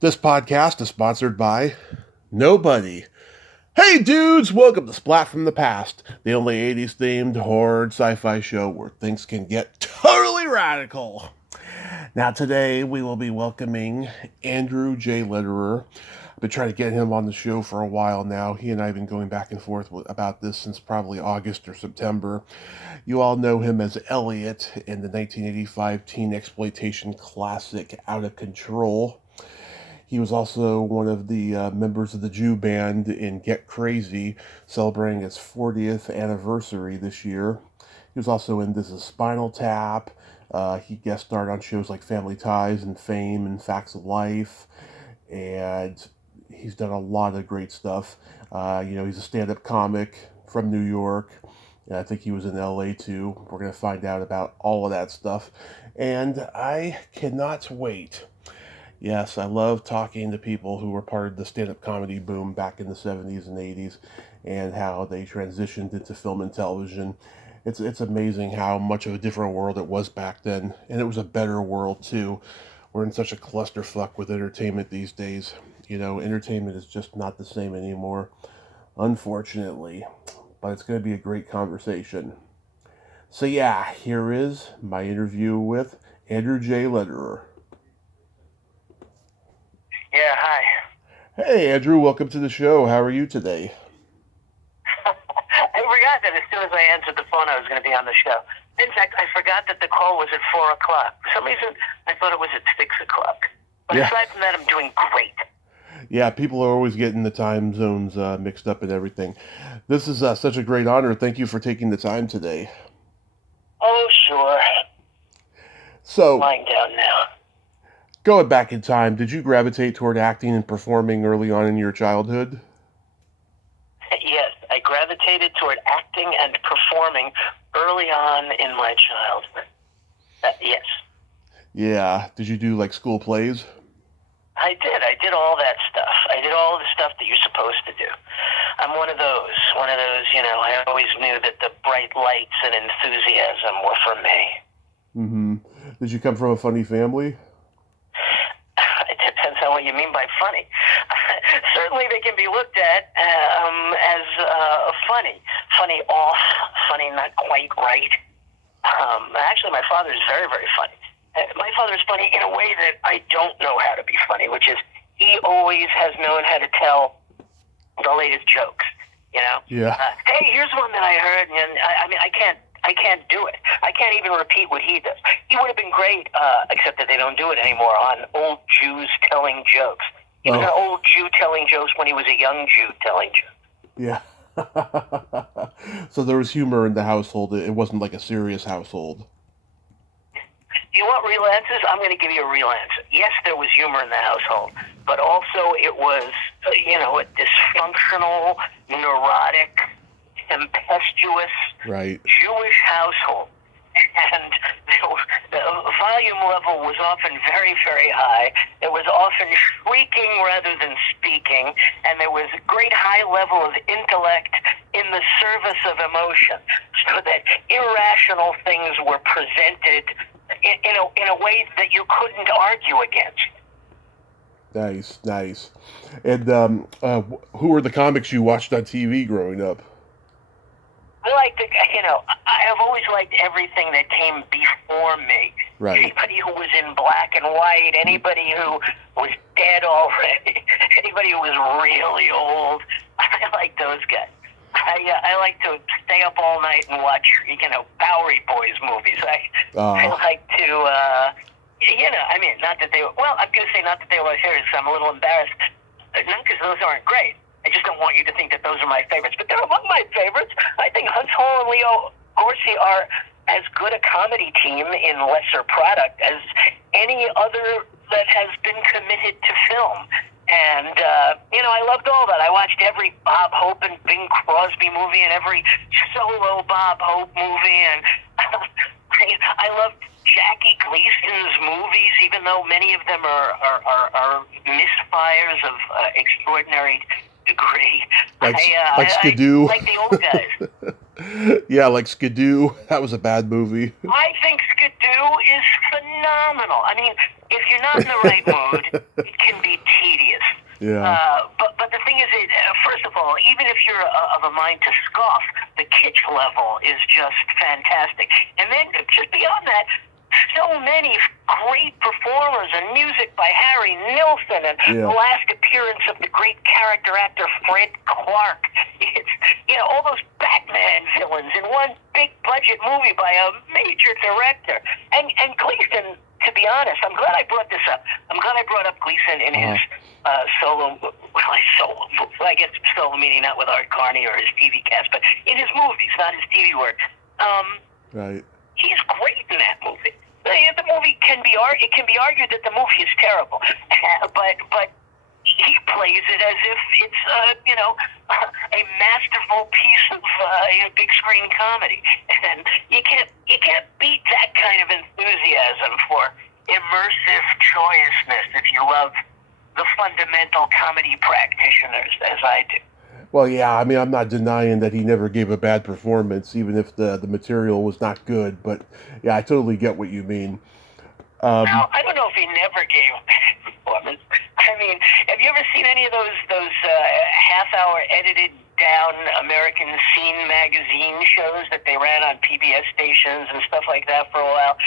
This podcast is sponsored by nobody. Hey dudes, welcome to Splat from the Past, the only 80s themed horror sci-fi show where things can get totally radical. Now today we will be welcoming Andrew J. Lederer. I've been trying to get him on the show for a while now. He and I have been going back and forth about this since probably August or September. You all know him as Elliot in the 1985 teen exploitation classic Out of Control. He was also one of the members of the Jew band in Get Crazy, celebrating its 40th anniversary this year. He was also in This Is Spinal Tap. He guest starred on shows like Family Ties and Fame and Facts of Life. And he's done a lot of great stuff. He's a stand-up comic from New York. And I think he was in LA too. We're going to find out about all of that stuff. And I cannot wait. Yes, I love talking to people who were part of the stand-up comedy boom back in the 70s and 80s and how they transitioned into film and television. It's amazing how much of a different world it was back then, and it was a better world too. We're in such a clusterfuck with entertainment these days. Entertainment is just not the same anymore, unfortunately. But it's going to be a great conversation. So yeah, here is my interview with Andrew J. Lederer. Yeah, hi. Hey, Andrew, welcome to the show. How are you today? I forgot that as soon as I answered the phone, I was going to be on the show. In fact, I forgot that the call was at 4 o'clock. For some reason, I thought it was at 6 o'clock. But Yeah. aside from that, I'm doing great. Yeah, people are always getting the time zones mixed up and everything. This is such a great honor. Thank you for taking the time today. Oh, sure. So, Lying down now. going back in time, did you gravitate toward acting and performing early on in your childhood? Yes, I gravitated toward acting and performing early on in my childhood. Yes, Yeah. Did you do like school plays? I did. I did all that stuff. I did all the stuff that you're supposed to do. I'm one of those, I always knew that the bright lights and enthusiasm were for me. Mm-hmm. Did you come from a funny family? It depends on what you mean by funny. Certainly they can be looked at as funny. Funny off, funny not quite right. Actually, my father is very, very funny. My father is funny in a way that I don't know how to be funny, which is he always has known how to tell the latest jokes. Yeah. Hey, here's one that I heard, and I can't do it. I can't even repeat what he does. He would have been great, except that they don't do it anymore, on old Jews telling jokes. He was an old Jew telling jokes when he was a young Jew telling jokes. Yeah. So there was humor in the household. It wasn't like a serious household. Do you want real answers? I'm going to give you a real answer. Yes, there was humor in the household, but also it was, a dysfunctional, neurotic, tempestuous Right. Jewish household. And the volume level was often very, very high. It was often shrieking rather than speaking, and there was a great high level of intellect in the service of emotion, so that irrational things were presented in a way that you couldn't argue against. Nice, nice. And who were the comics you watched on TV growing up? I have always liked everything that came before me. Right. Anybody who was in black and white, anybody who was dead already, anybody who was really old. I like those guys. I like to stay up all night and watch, Bowery Boys movies. I like to, not that they were, I'm going to say not that they were serious. I'm a little embarrassed. Not because those aren't great. I just don't want you to think that those are my favorites. But they're among my favorites. I think Hunt Hall and Leo Gorcey are as good a comedy team in lesser product as any other that has been committed to film. And, I loved all that. I watched every Bob Hope and Bing Crosby movie and every solo Bob Hope movie. And I loved Jackie Gleason's movies, even though many of them are misfires of extraordinary degree. Like Skidoo. I like the old guys. Yeah, like Skidoo. That was a bad movie. I think Skidoo is phenomenal. I mean, you're not in the right mood, it can be tedious. Yeah. But the thing is, first of all, even if you're of a mind to scoff, the kitsch level is just fantastic. And then just beyond that, so many great performers and music by Harry Nilsson and the last appearance of the great character actor Fred Clark. It's, all those Batman villains in one big budget movie by a major director. And Gleason, to be honest, I'm glad I brought this up. I'm glad I brought up Gleason in his solo, I guess solo meaning not with Art Carney or his TV cast, but in his movies, not his TV work. Right. He's great in that movie. The movie can be argued that the movie is terrible, but he plays it as if it's a masterful piece of big screen comedy, and you can't beat that kind of enthusiasm for immersive joyousness if you love the fundamental comedy practitioners as I do. Well, yeah, I mean, I'm not denying that he never gave a bad performance, even if the material was not good, but yeah, I totally get what you mean. Now, I don't know if he never gave a bad performance. I mean, have you ever seen any of those half-hour edited down American Scene magazine shows that they ran on PBS stations and stuff like that for a while?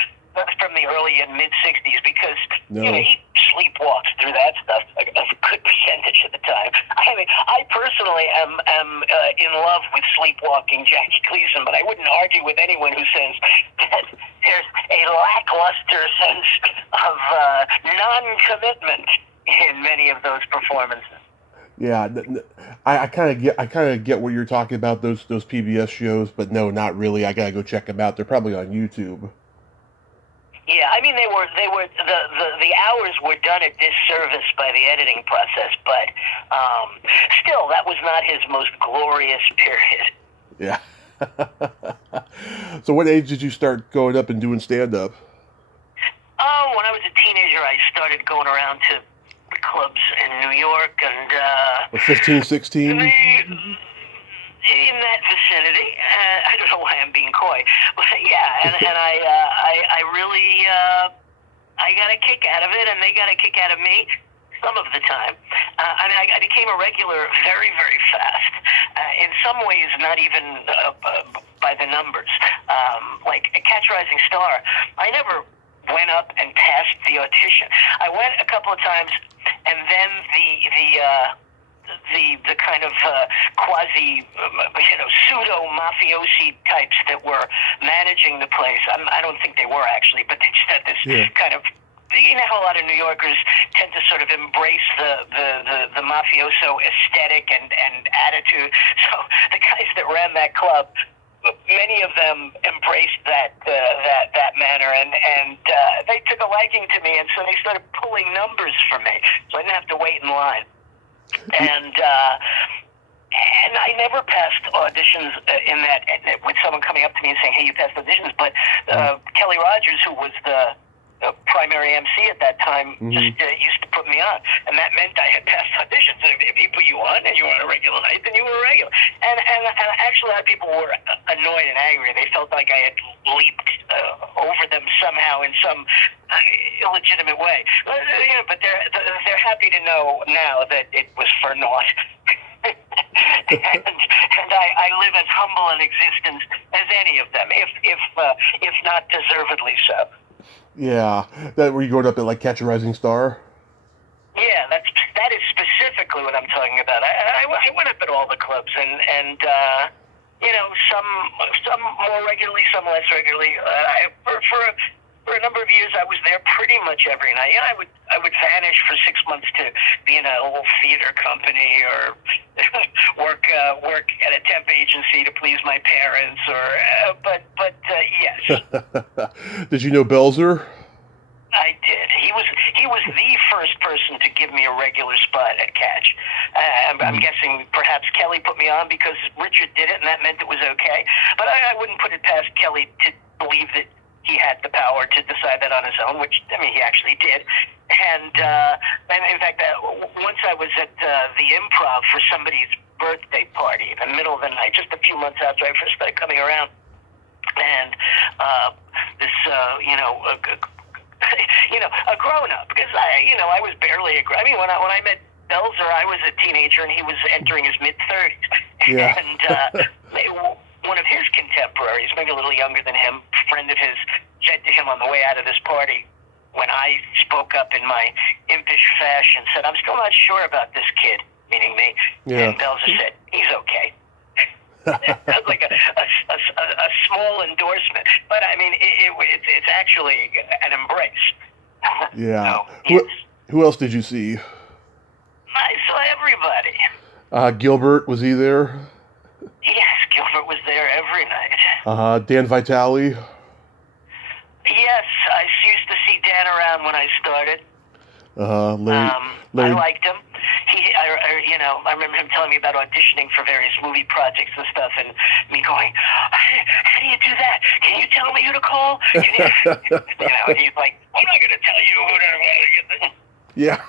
From the early and mid-'60s, because he sleepwalks through that stuff a good percentage of the time. I mean, I personally am in love with sleepwalking Jackie Gleason, but I wouldn't argue with anyone who says that there's a lackluster sense of non-commitment in many of those performances. Yeah, I kind of get what you're talking about, those PBS shows, but no, not really. I gotta go check them out. They're probably on YouTube. Yeah, I mean the hours were done a disservice by the editing process, but still, that was not his most glorious period. Yeah. So, what age did you start going up and doing stand-up? Oh, when I was a teenager, I started going around to the clubs in New York, and 15, 16? In that vicinity. I don't know why I'm being coy, but yeah, and I really I got a kick out of it, and they got a kick out of me some of the time. I became a regular very, very fast. In some ways, not even by the numbers. Like a Catch Rising Star, I never went up and passed the audition. I went a couple of times, and then the kind of quasi, pseudo mafiosi types that were managing the place. I don't think they were actually, but they just had this kind of. You know how a lot of New Yorkers tend to sort of embrace the mafioso aesthetic and attitude. So the guys that ran that club, many of them embraced that manner, and they took a liking to me, and so they started pulling numbers for me, so I didn't have to wait in line. And I never passed auditions in that with someone coming up to me and saying, "Hey, you passed auditions." But Kelly Rogers, who was the primary MC at that time, just used to put me on, and that meant I had passed auditions. If he put you on and you were on a regular night, then you were a regular. And actually, a lot of people were annoyed and angry. They felt like I had leaped over them somehow in some illegitimate way. But they're happy to know now that it was for naught. and I live as humble an existence as any of them, if not deservedly so. Yeah, that were you going up at like Catch a Rising Star? Yeah, that is specifically what I'm talking about. I went up at all the clubs, and some more regularly, some less regularly. For a number of years, I was there pretty much every night. I would vanish for 6 months to be in a little theater company or work at a temp agency to please my parents. But yes. Did you know Belzer? I did. He was the first person to give me a regular spot at Catch. I'm guessing perhaps Kelly put me on because Richard did it, and that meant it was okay. But I wouldn't put it past Kelly to believe that he had the power to decide that on his own, which, I mean, he actually did. And in fact, once I was at the Improv for somebody's birthday party in the middle of the night, just a few months after I first started coming around. And this, a grown-up, because I was barely I mean, when I met Belzer, I was a teenager and he was entering his mid-30s. Yeah. And one of his contemporaries, maybe a little younger than him, a friend of his, said to him on the way out of this party, when I spoke up in my impish fashion, said, "I'm still not sure about this kid," meaning me. Yeah. And Belzer said, "He's okay." That's like a small endorsement, but I mean, it's actually an embrace. Yeah. So, yes. Who else did you see? I saw everybody. Gilbert, was he there? Yes, Gilbert was there every night. Dan Vitale. Yes, I used to see Dan around when I started. Larry. I liked him. I remember him telling me about auditioning for various movie projects and stuff, and me going, "How do you do that? Can you tell me who to call?" And he's like, "I'm not going to tell you who to." Yeah.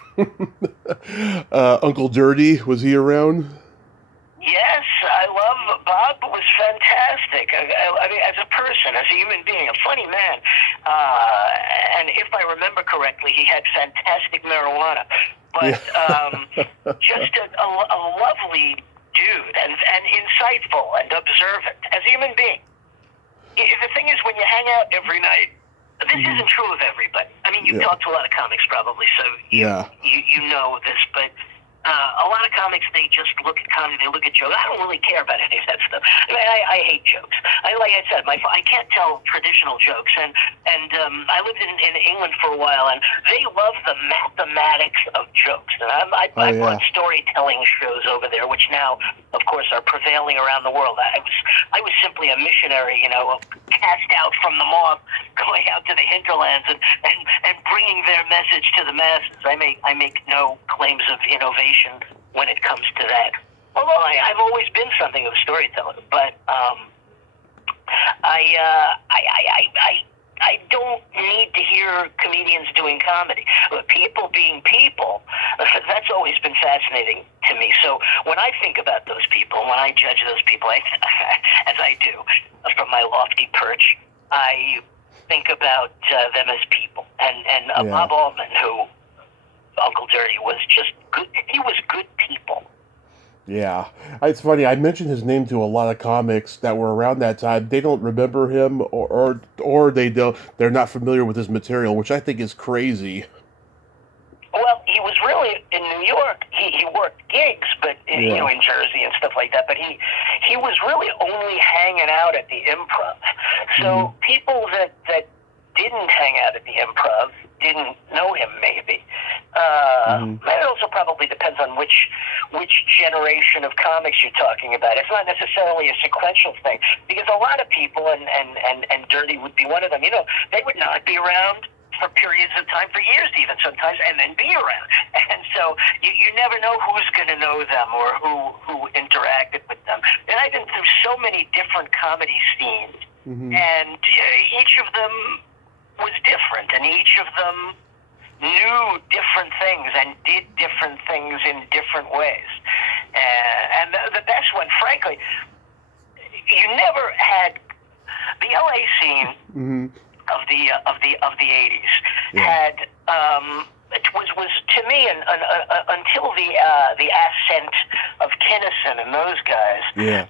Uncle Dirty, was he around? Yes, I love Bob. Was fantastic. I mean, as a person, as a human being, a funny man. And if I remember correctly, he had fantastic marijuana. But just a lovely dude, and insightful and observant as a human being. The thing is, when you hang out every night, this isn't true of everybody. I mean, you've talked to a lot of comics probably, so you know this, but a lot of comics, they just look at comedy, they look at jokes. I don't really care about any of that stuff. I mean, I hate jokes. Like I said, I can't tell traditional jokes, and I lived in England for a while, and they love the mathematics of jokes. And I brought storytelling shows over there, which now, of course, are prevailing around the world. I was simply a missionary, cast out from the mob, going out to the hinterlands and bringing their message to the masses. I make no claims of innovation when it comes to that. Although I've always been something of a storyteller, but I don't need to hear comedians doing comedy. People being people, that's always been fascinating to me. So when I think about those people, when I judge those people, as I do from my lofty perch, I think about them as people. And Bob Altman, who Uncle Dirty was just good. He was good people. Yeah. It's funny, I mentioned his name to a lot of comics that were around that time. They don't remember him, or they're not familiar with his material, which I think is crazy. Well, he was really in New York. He worked gigs, but in Jersey and stuff like that. But he was really only hanging out at the Improv. So people that didn't hang out at the Improv didn't know him, maybe. It also probably depends on which generation of comics you're talking about. It's not necessarily a sequential thing, because a lot of people, and Dirty would be one of them, they would not be around for periods of time, for years even sometimes, and then be around. And so you never know who's going to know them or who interacted with them. And I've been through so many different comedy scenes, and each of them was different, and each of them knew different things and did different things in different ways. And the best one, frankly, you never had the LA scene of the 80s had it was to me until the ascent of Kinnison and those guys. The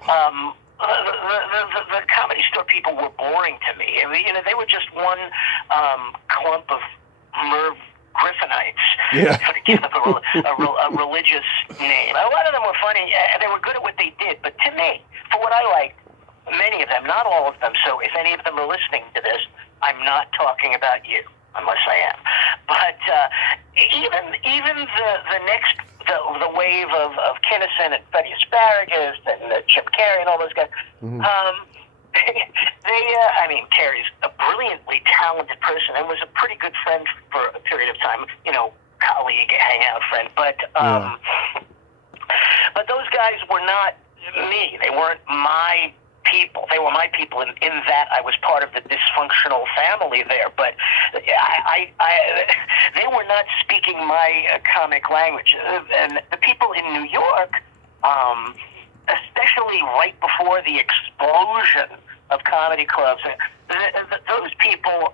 comedy store people were boring to me. They were just one clump of Merv Griffinites, to give them a religious name. A lot of them were funny, and they were good at what they did. But to me, for what I liked, many of them, not all of them, so if any of them are listening to this, I'm not talking about you, unless I am. But even the next the wave of Kinnison and Freddie Asparagus and Chip Carey and all those guys, Carey's a brilliantly talented person and was a pretty good friend for a period of time, colleague, hangout friend. But those guys were not me. They weren't my people. They were my people in that I was part of the dysfunctional family there. But they were not speaking my comic language. And the people in New York, especially right before the explosion of comedy clubs. Those people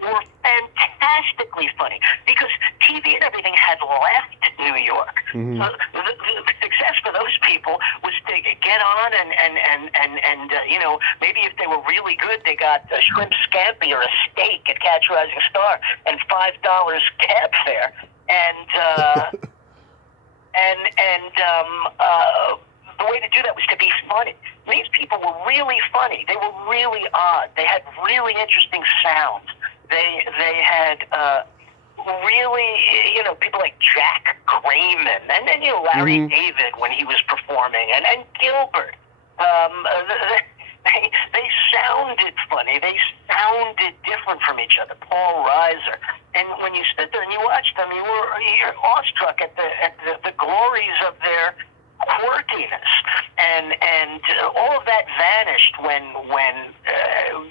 were fantastically funny because TV and everything had left New York. Mm-hmm. So the success for those people was to get on and maybe if they were really good, they got a shrimp scampi or a steak at Catch a Rising Star and $5 cab fare. The way to do that was to be funny. These people were really funny. They were really odd. They had really interesting sounds. They had really, people like Jack Grayman, and then Larry David when he was performing, and Gilbert. They sounded funny. They sounded different from each other. Paul Reiser, and when you stood there and you watched them, you're awestruck at the glories of their quirkiness, and all of that vanished when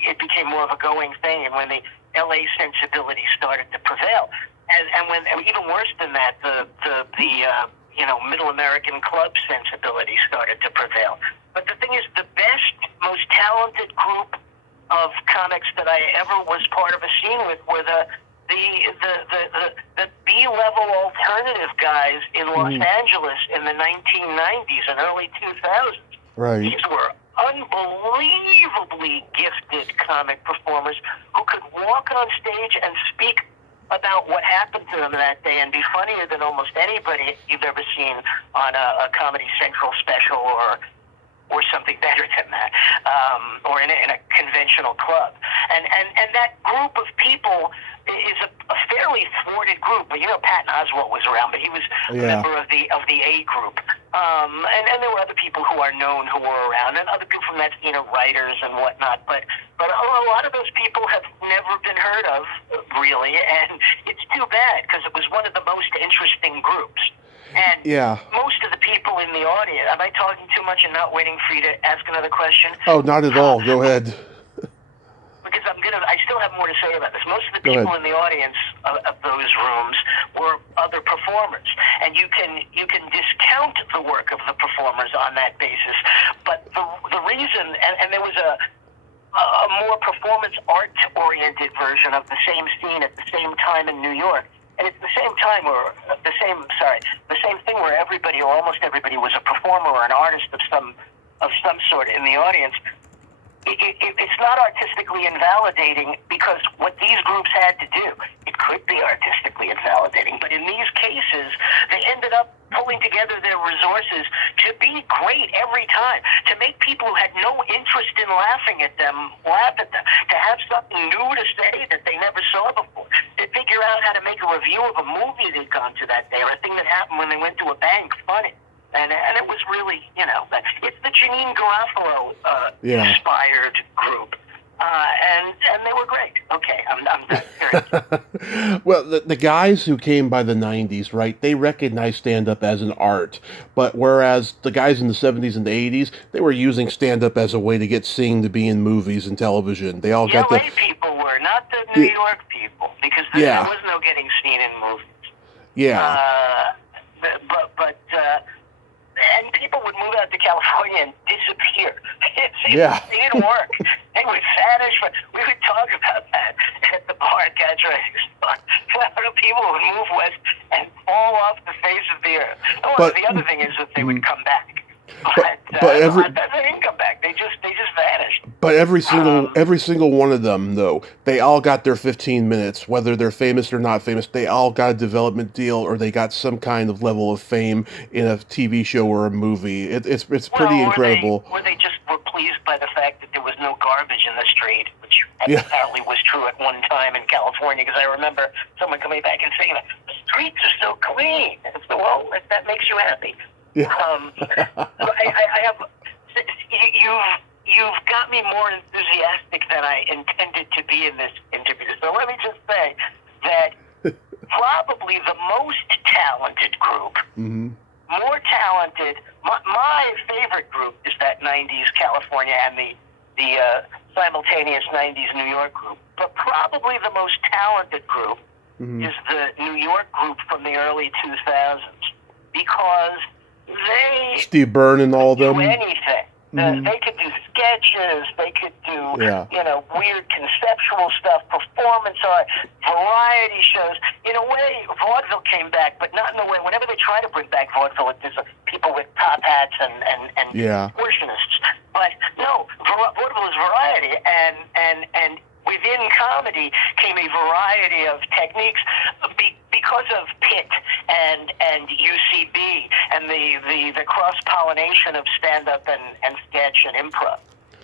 it became more of a going thing, and when the LA sensibility started to prevail, and when even worse than that, the middle American club sensibility started to prevail. But the thing is, the best, most talented group of comics that I ever was part of a scene with were the B-level alternative guys in Los Angeles in the 1990s and early 2000s. Right. These were unbelievably gifted comic performers who could walk on stage and speak about what happened to them that day and be funnier than almost anybody you've ever seen on a Comedy Central special or something better than that, or in a conventional club. And that group of people is a fairly thwarted group. But Patton Oswalt was around, but he was a member of the A group. And there were other people who are known who were around, and other people from that scene, writers and whatnot. But a lot of those people have never been heard of, really, and it's too bad because it was one of the most interesting groups. And most of the people in the audience, am I talking too much and not waiting for you to ask another question? Oh, not at all. Go ahead. Because I still have more to say about this. Most of the people in the audience of those rooms were other performers. And you can discount the work of the performers on that basis. But the reason, and there was a more performance art-oriented version of the same scene at the same time in New York. And it's the same time, or the same thing where everybody, or almost everybody, was a performer or an artist of some sort in the audience. It's not artistically invalidating because what these groups had to do, it could be artistically invalidating, but in these cases, they ended up pulling together their resources to be great every time, to make people who had no interest in laughing at them laugh at them, to have something new to say that they never saw before, to figure out how to make a review of a movie they'd gone to that day, or a thing that happened when they went to a bank funny. And it was really, it's the Janine Garofalo inspired group. And they were great. Okay, I'm done. Well, the guys who came by the 90s, right, they recognized stand-up as an art. But whereas the guys in the 70s and the 80s, they were using stand-up as a way to get seen to be in movies and television. They all got LA people were, not the New York people, because there was no getting seen in movies. Yeah. And people would move out to California and disappear. It didn't work. They would vanish. We would talk about that at the bar at Catch a Rising Star. People would move west and fall off the face of the earth. Well, the other thing is that they would come back. But they didn't come back. They just vanished. But every single one of them, though, they all got their 15 minutes, whether they're famous or not famous. They all got a development deal, or they got some kind of level of fame in a TV show or a movie. It's pretty incredible. Or they just were pleased by the fact that there was no garbage in the street, which apparently was true at one time in California. Because I remember someone coming back and saying, "The streets are so clean." And so, well, if that makes you happy. Yeah. I have. You've got me more enthusiastic than I intended to be in this interview. So let me just say that probably the most talented group, more talented. My favorite group is that '90s California and the simultaneous '90s New York group. But probably the most talented group is the New York group from the early 2000s, because they Steve Byrne and all do them. anything. They could do sketch. sketches. They could do, Yeah. weird conceptual stuff, performance art, variety shows. In a way, vaudeville came back, but not in the way. Whenever they try to bring back vaudeville, there's people with top hats and Yeah. excursionists. But no, vaudeville is variety, and within comedy came a variety of techniques because of Pitt and UCB and the cross-pollination of stand-up and sketch and improv.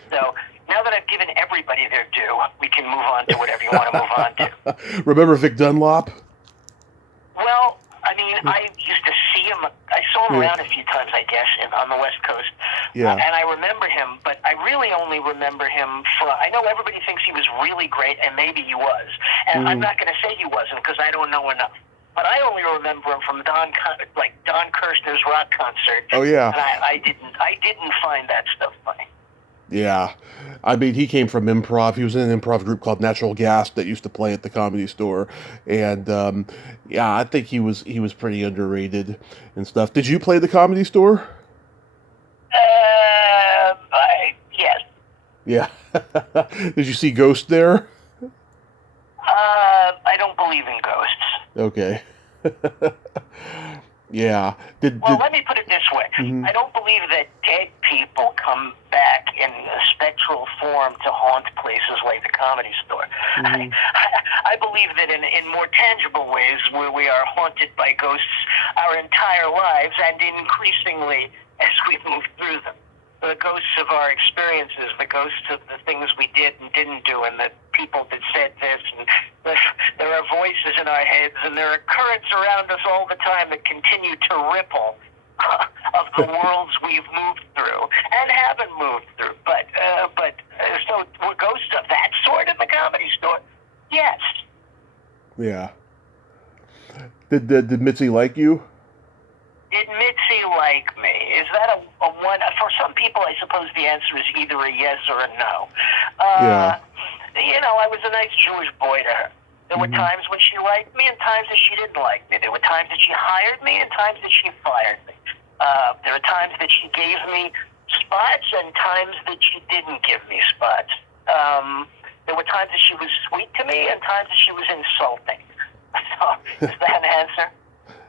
So now that I've given everybody their due, we can move on to whatever you want to move on to. Remember Vic Dunlop? Well, I mean, I used to see him. I saw him around a few times, I guess, on the West Coast. Yeah. And I remember him, but I really only remember him from. I know everybody thinks he was really great, and maybe he was. And I'm not going to say he wasn't because I don't know enough. But I only remember him from Don Kirshner's rock concert. Oh yeah. And I didn't find that stuff funny. Yeah. I mean, he came from improv. He was in an improv group called Natural Gas that used to play at the Comedy Store. And yeah, I think he was pretty underrated and stuff. Did you play the Comedy Store? Yes. Yeah. Did you see Ghost there? I don't believe in ghosts. Okay. Yeah. Well, let me put it this way. Mm-hmm. I don't believe that dead people come back in a spectral form to haunt places like the Comedy Store. Mm-hmm. I believe that in more tangible ways where we are haunted by ghosts our entire lives and increasingly as we move through them. The ghosts of our experiences, the ghosts of the things we did and didn't do, and the people that said this, and there are voices in our heads, and there are currents around us all the time that continue to ripple of the worlds we've moved through and haven't moved through. So were ghosts of that sort in the Comedy Store? Yes. Yeah. Did Mitzi like you? Did Mitzi like me? Is that a one? For some people, I suppose the answer is either a yes or a no. Yeah. I was a nice Jewish boy to her. There were times when she liked me and times that she didn't like me. There were times that she hired me and times that she fired me. There were times that she gave me spots and times that she didn't give me spots. There were times that she was sweet to me and times that she was insulting. So, is that an answer?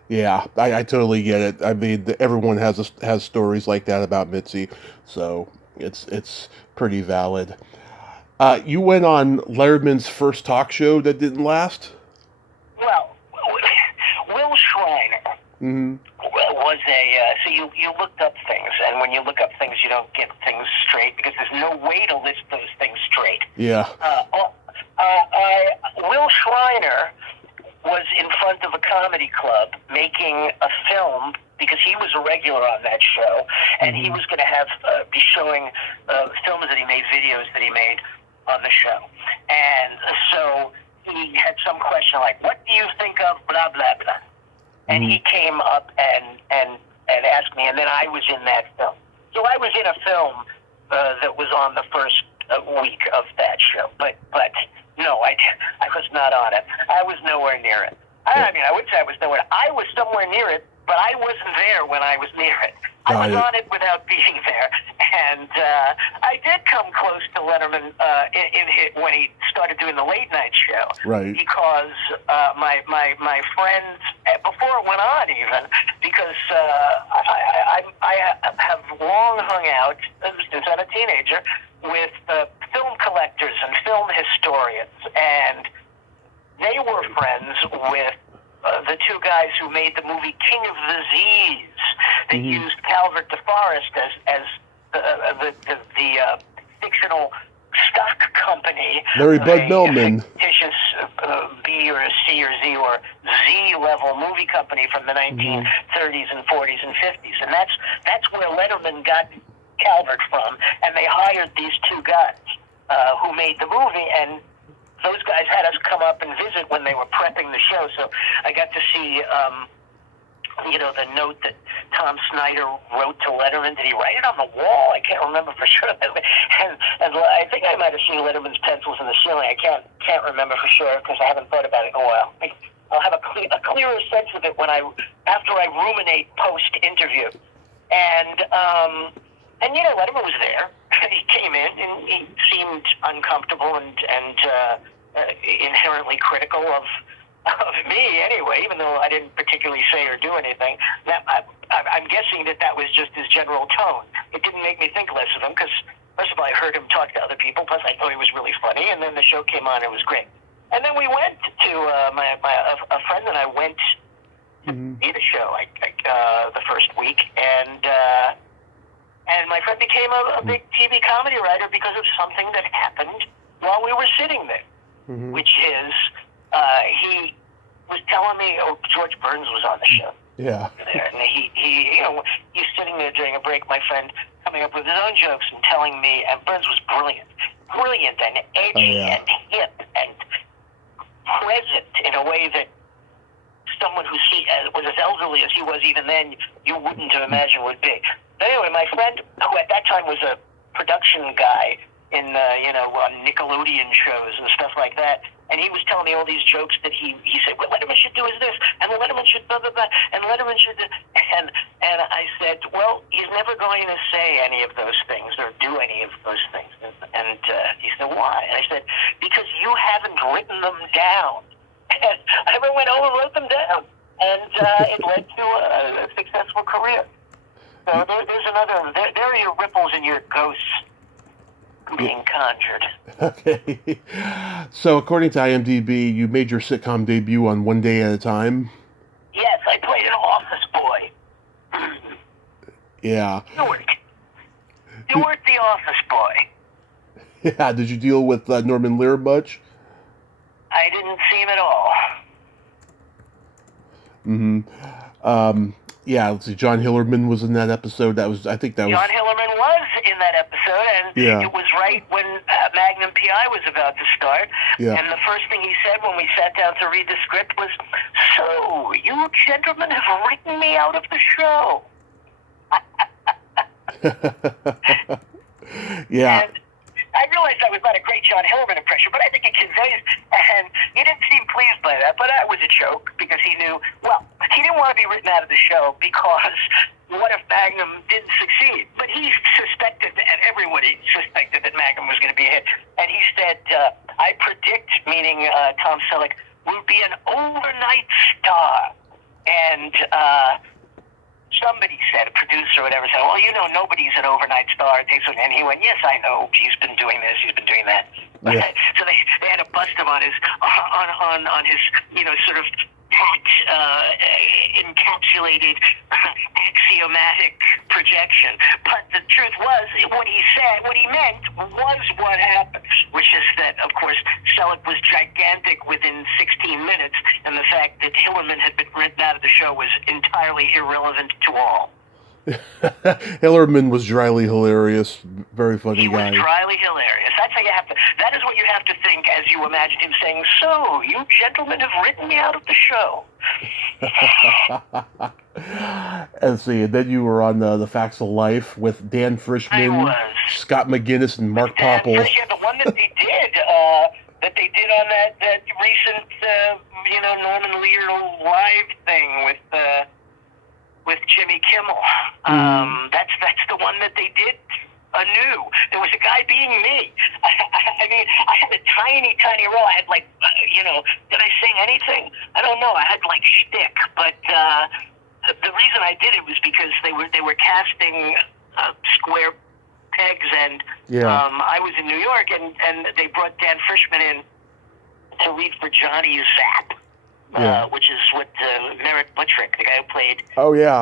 Yeah, I totally get it. I mean, everyone has stories like that about Mitzi, so it's pretty valid. You went on Letterman's first talk show that didn't last? Well, Will Schreiner was so you looked up things, and when you look up things, you don't get things straight because there's no way to list those things straight. Yeah. Will Schreiner was in front of a comedy club making a film because he was a regular on that show, and he was going to be showing films that he made, videos that he made on the show. And so he had some question like, what do you think of blah, blah, blah? And he came up and asked me, and then I was in that film. So I was in a film that was on the first week of that show. But no, I was not on it. I was nowhere near it. I mean, I would say I was nowhere. I was somewhere near it, but I wasn't there when I was near it. I was on it without being there. And I did come close to Letterman when he started doing the late night show. Right. Because my friends, before it went on even, because I have long hung out, since I'm a teenager, with film collectors and film historians. And they were friends with the two guys who made the movie King of the Z's that used Calvert DeForest as the fictional stock company. Larry Bud Melman. Fictitious B or C or Z or Z level movie company from the 1930s and 40s and 50s. And that's where Letterman got Calvert from. And they hired these two guys who made the movie, and those guys had us come up and visit when they were prepping the show. So I got to see, the note that Tom Snyder wrote to Letterman. Did he write it on the wall? I can't remember for sure. And I think I might have seen Letterman's pencils in the ceiling. I can't remember for sure because I haven't thought about it in a while. I'll have a clearer sense of it after I ruminate post interview. And Letterman was there. he came in and he seemed uncomfortable and inherently critical of me anyway, even though I didn't particularly say or do anything. I'm guessing that was just his general tone. It didn't make me think less of him because, first of all, I heard him talk to other people, plus I thought he was really funny, and then the show came on and it was great. And then we went to, a friend and I went to see the show the first week, and my friend became a big TV comedy writer because of something that happened while we were sitting there, which is he was telling me, George Burns was on the show. Yeah. And he's sitting there during a break, my friend, coming up with his own jokes and telling me, and Burns was brilliant and edgy and hip and present in a way that someone who was as elderly as he was even then, you wouldn't have imagined would be. But anyway, my friend, who at that time was a production guy in, on Nickelodeon shows and stuff like that, and he was telling me all these jokes that he said, what Letterman should do is this, and Letterman should blah, blah, blah, and Letterman should do, and I said, well, he's never going to say any of those things or do any of those things. And he said, why? And I said, because you haven't written them down. And I went over and wrote them down, and it led to a successful career. So there's another, there are your ripples and your ghosts being conjured. Okay. So according to IMDb, you made your sitcom debut on One Day at a Time? Yes, I played an office boy. Yeah. Newark the office boy. Yeah, did you deal with Norman Lear much? I didn't see him at all. Yeah, let's see, John Hillerman was in that episode. John Hillerman was in that episode, and it was right when Magnum PI was about to start. Yeah. And the first thing he said when we sat down to read the script was, so, you gentlemen have written me out of the show. Yeah. And I realized that was not a great John Hillerman impression, but I think it conveys, and he didn't seem pleased by that, but that was a joke, because he knew, he didn't want to be written out of the show, because what if Magnum didn't succeed? But he suspected, and everybody suspected that Magnum was going to be a hit, and he said, I predict, meaning Tom Selleck, will be an overnight star, and somebody said, a producer or whatever, said, well, nobody's an overnight star. And he went, yes, I know. He's been doing this. He's been doing that. Yeah. So they had to bust him on his, sort of encapsulated axiomatic projection. But the truth was, what he meant was what happened, which is that, of course, Selleck was gigantic within 16 minutes, and the fact that Hillerman had been written out of the show was entirely irrelevant to all. Hillerman was dryly hilarious, very funny guy. He was dryly hilarious. That is what you have to think as you imagine him saying, so, you gentlemen have written me out of the show. And then you were on the Facts of Life with Dan Frischman, Scott McGinnis, and Mark Popple. Yeah, the one that they did on that recent, Norman Lear live thing with Jimmy Kimmel. That's the one that they did anew. There was a guy being me. I mean, I had a tiny, tiny role. I had did I sing anything? I don't know. I had shtick, but the reason I did it was because they were casting square pegs, and I was in New York, and they brought Dan Frischman in to read for Johnny Zapp. Which is what Merritt Buttrick, the guy who played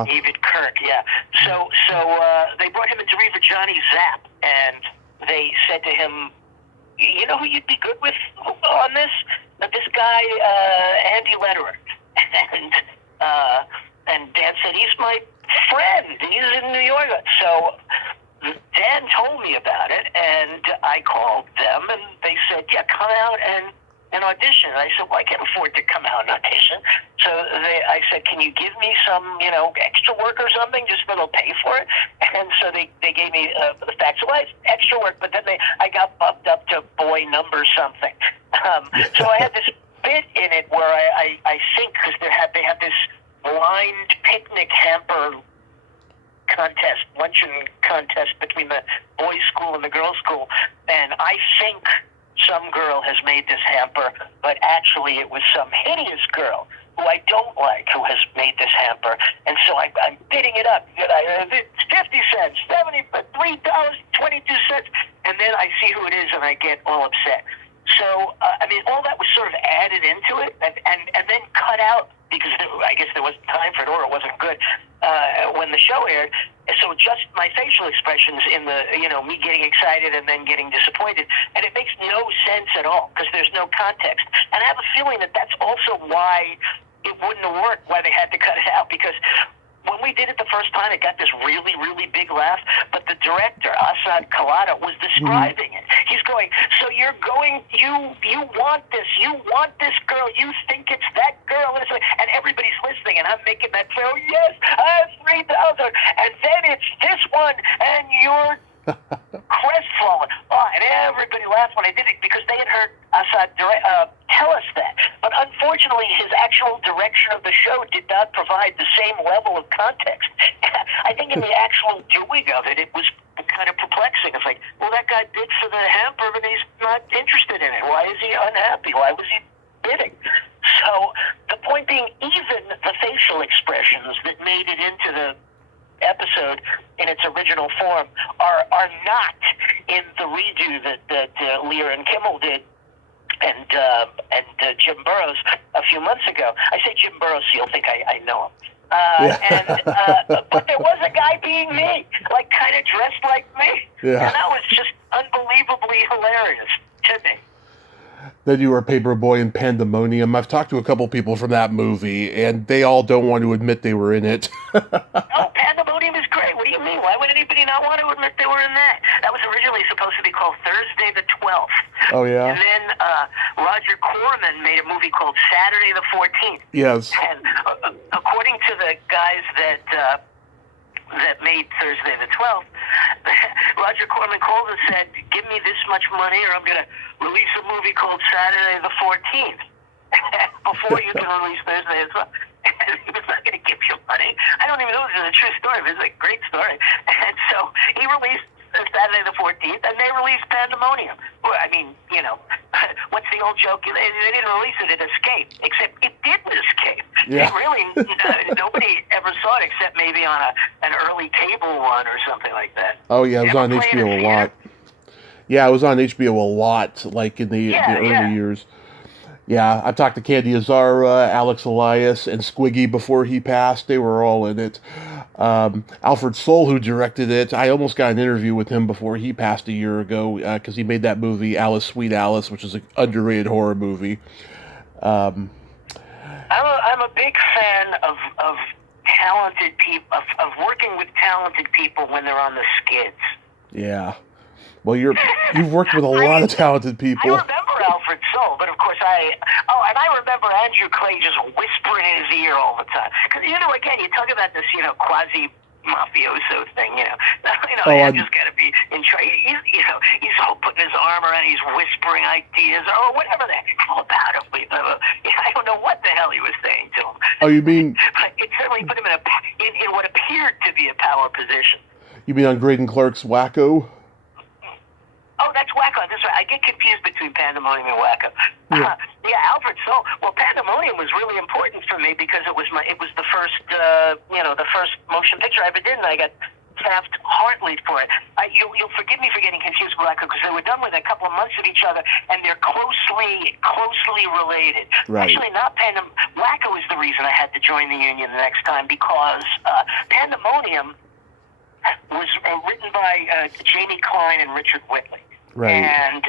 David Kirk, So they brought him in to read for Johnny Zapp, and they said to him, you know who you'd be good with on this? This guy, Andy Lederer. And Dan said, he's my friend. He's in New York. So Dan told me about it, and I called them, and they said, yeah, come out and audition. And I said, well, I can't afford to come out and audition. So I said, can you give me some, extra work or something, just so they'll pay for it? And so they gave me the Facts of Life, extra work, but then I got bumped up to boy number something. So I had this bit in it where I think, because they have this blind picnic hamper luncheon contest between the boys' school and the girls' school, and I think some girl has made this hamper, but actually it was some hideous girl who I don't like who has made this hamper, and so I'm bidding it up. It's 50 cents, $3.22, and then I see who it is, and I get all upset. So, all that was sort of added into it, and then cut out, because I guess there wasn't time for it, or it wasn't good when the show aired. So just my facial expressions in the, me getting excited and then getting disappointed. And it makes no sense at all, because there's no context. And I have a feeling that that's also why it wouldn't have worked, why they had to cut it out, because when we did it the first time, it got this really, really big laugh, but the director, Asad Kalata, was describing it. He's going, so you want this girl, you think it's that girl, and everybody's listening, and I'm making that say, oh, yes, I have 3,000, and then it's this one, and you're crestfallen. Oh, and everybody laughed when I did it, because they had heard Asad tell us that. But unfortunately, his actual direction of the show did not provide the same level of context. I think in the actual doing of it, it was kind of perplexing. It's like, well, that guy bid for the hamper, and he's not interested in it. Why is he unhappy? Why was he bidding? So the point being, even the facial expressions that made it into the episode in its original form are not in the redo that Lear and Kimmel did and Jim Burrows a few months ago. I say Jim Burrows, so you'll think I know him. But there was a guy being me, like kind of dressed like me. Yeah. And that was just unbelievably hilarious to me. Then you were Paperboy in Pandemonium. I've talked to a couple people from that movie, and they all don't want to admit they were in it. Oh, Pandemonium is great. What do you mean? Why would anybody not want to admit they were in that? That was originally supposed to be called Thursday the 12th. Oh, yeah? And then Roger Corman made a movie called Saturday the 14th. Yes. And according to the guys that made Thursday the 12th, Roger Corman called and said, give me this much money or I'm going to release a movie called Saturday the 14th before you can release Thursday the 12th. And he was not going to give you money. I don't even know if it's a true story, but it's a great story. And so he released Saturday the 14th, and they released Pandemonium. Well, I mean, what's the old joke? They didn't release it, it escaped, except it didn't escape. Yeah. It really, nobody ever saw it except maybe on an early cable one or something like that. Oh, yeah, it was on HBO a lot. Yeah, it was on HBO a lot, like in the early years. Yeah, I've talked to Candy Azara, Alex Elias, and Squiggy before he passed. They were all in it. Alfred Soul, who directed it, I almost got an interview with him before he passed a year ago, because he made that movie, Alice, Sweet Alice, which is an underrated horror movie. I'm a big fan of talented people, of working with talented people when they're on the skids. Yeah. Well, you've worked with a lot of talented people. I remember Alfred Soul, but of course and I remember Andrew Clay just whispering in his ear all the time. Because, again, you talk about this, quasi-mafioso thing, Andrew's got to be in charge. He's all putting his arm around, he's whispering ideas, or whatever the hell about him. I don't know what the hell he was saying to him. Oh, you mean... But it certainly put him in what appeared to be a power position. You mean on Graydon Clark's Wacko? Oh, that's Wacko. That's right. I get confused between Pandemonium and Wacko. Yeah. Alfred Soul. Well, Pandemonium was really important for me because it was the first, the first motion picture I ever did, and I got Taft-Hartley for it. You'll forgive me for getting confused with Wacko because they were done with a couple of months of each other, and they're closely related. Right. Actually, not Wacko is the reason I had to join the union the next time because Pandemonium was written by Jamie Klein and Richard Whitley. Right. And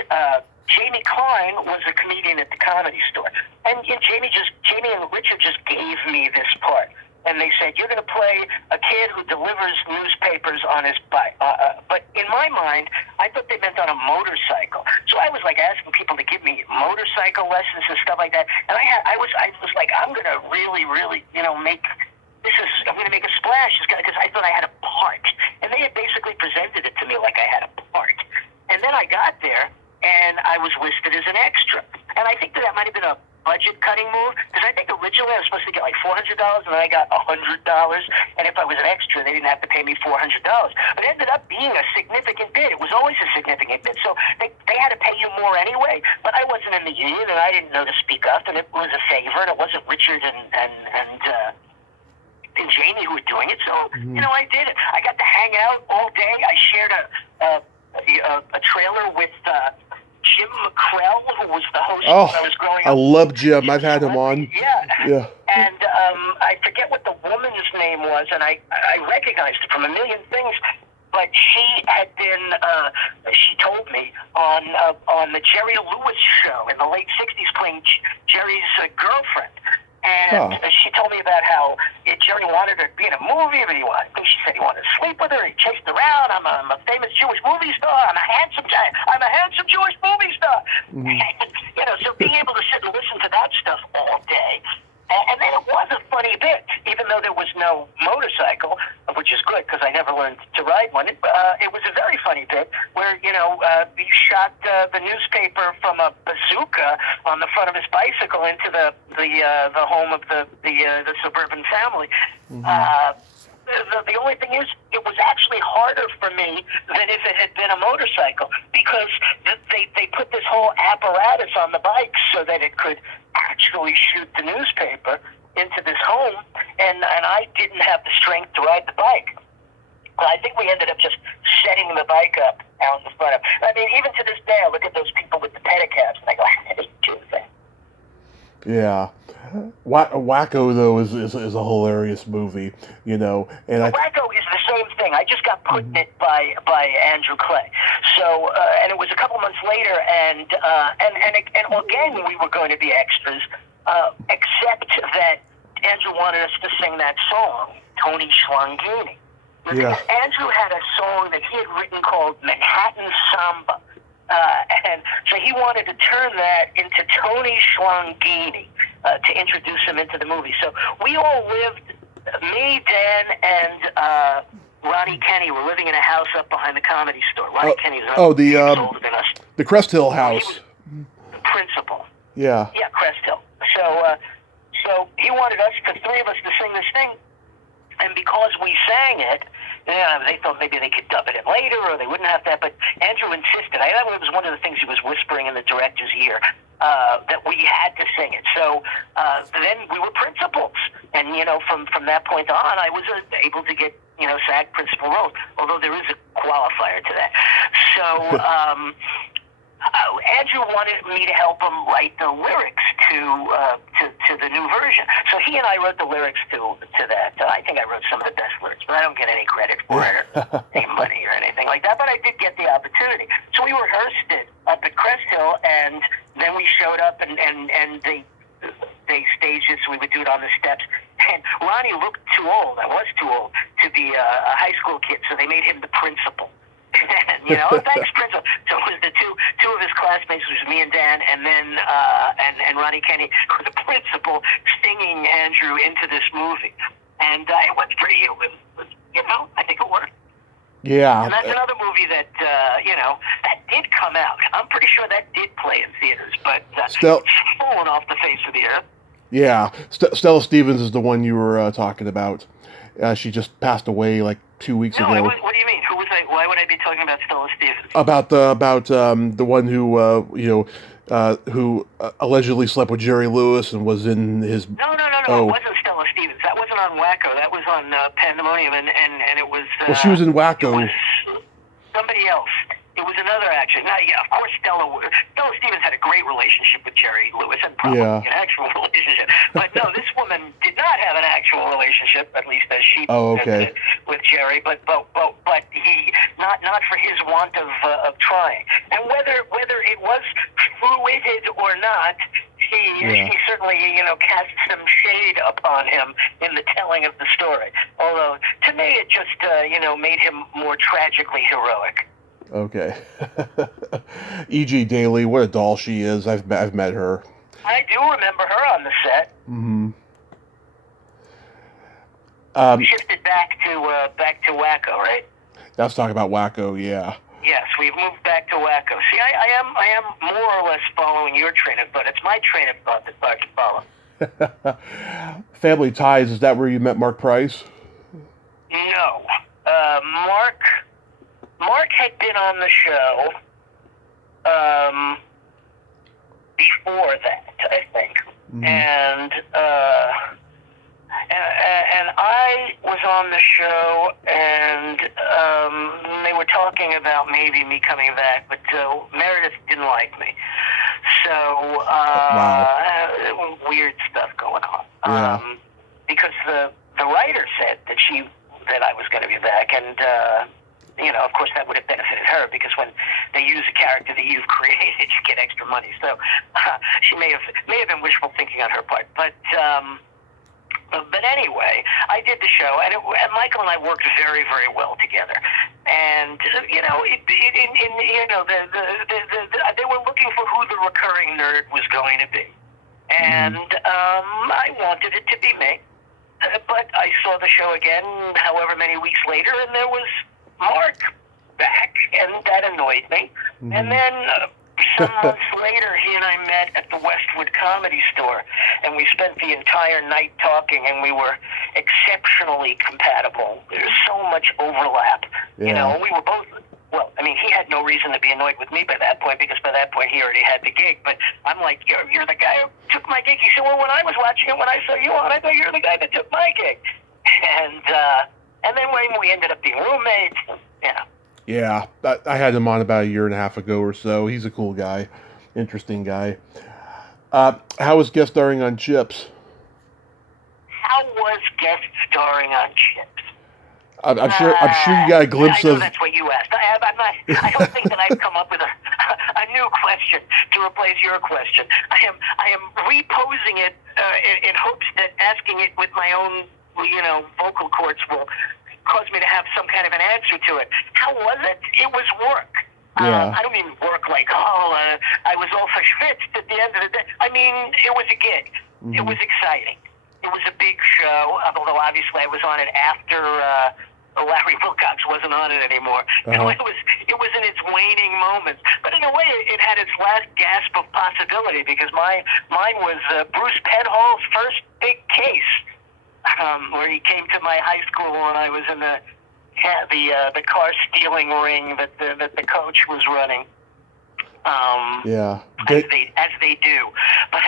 Jamie Klein was a comedian at the Comedy Store. And Jamie and Richard just gave me this part. And they said, you're going to play a kid who delivers newspapers on his bike. But in my mind, I thought they meant on a motorcycle. So I was like asking people to give me motorcycle lessons and stuff like that. And I was like, I'm going to really, really, I'm going to make a splash because I thought I had a part. And they had basically presented it to me like I had a part. And then I got there, and I was listed as an extra. And I think that might have been a budget cutting move, because I think originally I was supposed to get like $400, and then I got $100, and if I was an extra, they didn't have to pay me $400. But it ended up being a significant bid. It was always a significant bid, so they had to pay you more anyway. But I wasn't in the union, and I didn't know to speak up, and it was a favor, and it wasn't Richard and Jamie who were doing it. So I did it. I got to hang out all day. I shared a trailer with Jim McCrell, who was the host when I was growing up. I love Jim. I've had him on. Yeah. And I forget what the woman's name was, and I recognized her from a million things. But she had been, she told me, on the Jerry Lewis show in the late 60s, playing Jerry's girlfriend. And she told me about how Jerry wanted her to be in a movie, but she said he wanted to sleep with her. He chased her around. I'm a famous Jewish movie star. I'm a handsome Jewish movie star. So being able to sit and listen to that stuff all day. And then it was a funny bit, even though there was no motorcycle, which is good because I never learned to ride one. It was a very funny bit where, he shot the newspaper from a bazooka on the front of his bicycle into the home of the suburban family. The only thing is, it was actually harder for me than if it had been a motorcycle, because they put this whole apparatus on the bike so that it could actually shoot the newspaper into this home, and I didn't have the strength to ride the bike. Well, I think we ended up just setting the bike up out in the front of. I mean, even to this day, I look at those people with the pedicabs, and I go, how do they do that? Yeah. Wacko, though, is a hilarious movie, and Wacko is the same thing. I just got put in it by Andrew Clay. So, and it was a couple months later, and again, we were going to be extras, except that Andrew wanted us to sing that song, Tony Schlangini. Yeah. Andrew had a song that he had written called Manhattan Samba. And so he wanted to turn that into Tony Schlangini to introduce him into the movie. So we all lived, me, Dan, and Ronnie Kenny were living in a house up behind the Comedy Store. Ronnie Kenny's older than us. The Crest Hill house. The principal. Yeah. Yeah, Crest Hill. So he wanted us, the three of us, to sing this thing. And because we sang it, they thought maybe they could dub it in later, or they wouldn't have that. But Andrew insisted. That was one of the things he was whispering in the director's ear, that we had to sing it. So then we were principals, and from that point on, I was able to get SAG principal roles. Although there is a qualifier to that. So. Andrew wanted me to help him write the lyrics to the new version. So he and I wrote the lyrics to that. I think I wrote some of the best lyrics, but I don't get any credit for it or any money or anything like that. But I did get the opportunity. So we rehearsed it up at Crest Hill, and then we showed up, and they staged it, so we would do it on the steps. And Ronnie looked too old. I was too old to be a high school kid, so they made him the principal. Thanks, principal. So it was the two of his classmates, which was me and Dan, and then and Ronnie Kenny, who was the principal, singing Andrew into this movie. And it was pretty, I think it worked. Yeah. And that's another movie that, that did come out. I'm pretty sure that did play in theaters, but it's fallen off the face of the earth. Yeah. Stella Stevens is the one you were talking about. She just passed away like 2 weeks ago. What do you mean? Why would I be talking about Stella Stevens? About the one who allegedly slept with Jerry Lewis and was in his. No. It wasn't Stella Stevens. That wasn't on Wacko. That was on Pandemonium, and it was. Well, she was in Wacko. It was somebody else. It was another actor. Of course, Stella Stevens had a great relationship with Jerry Lewis, and probably an actual relationship. But no, this woman did not have an actual relationship, at least as she presented it, with Jerry. But he not for his want of trying. And whether it was fluid or not, he certainly cast some shade upon him in the telling of the story. Although to me, it just made him more tragically heroic. Okay. E.G. Daly, what a doll she is. I've met her. I do remember her on the set. Mm-hmm. Shifted back to Wacko, right? Let's talk about Wacko, yeah. Yes, we've moved back to Wacko. See, I am more or less following your train of thought. It's my train of thought that's hard to follow. Family Ties, is that where you met Mark Price? No. Mark had been on the show before that, I think. Mm-hmm. And I was on the show, and they were talking about maybe me coming back, but Meredith didn't like me. So, Wow. Weird stuff going on. Yeah. Because the writer said that I was going to be back, and of course that would have benefited her, because when they use a character that you've created, you get extra money. So she may have been wishful thinking on her part, but anyway, I did the show, and Michael and I worked very, very well together. And they were looking for who the recurring nerd was going to be, and I wanted it to be me. But I saw the show again, however many weeks later, and there was Mark back, and that annoyed me. Mm-hmm. And then some months later, he and I met at the Westwood Comedy Store, and we spent the entire night talking, and we were exceptionally compatible. There was so much overlap, and we were both. Well, I mean, he had no reason to be annoyed with me by that point, because by that point he already had the gig. But I'm like, you're the guy who took my gig. He said, well, when I was watching it, when I saw you on, I thought you were the guy that took my gig. And then when we ended up being roommates, Yeah, I had him on about a year and a half ago or so. He's a cool guy, interesting guy. How was guest starring on Chips? How was guest starring on Chips? I'm sure you got a glimpse I know of. That's what you asked. I don't think that I've come up with a new question to replace your question. I am reposing it in hopes that asking it with my own vocal cords will cause me to have some kind of an answer to it. How was it? It was work. Yeah. I don't mean work like I was all verschwitzt at the end of the day. I mean, it was a gig. Mm-hmm. It was exciting. It was a big show, although obviously I was on it after Larry Wilcox wasn't on it anymore. Uh-huh. So it was in its waning moments. But in a way, it had its last gasp of possibility, because mine was Bruce Penhall's first big case, where he came to my high school when I was in the car stealing ring that the coach was running. As they do. But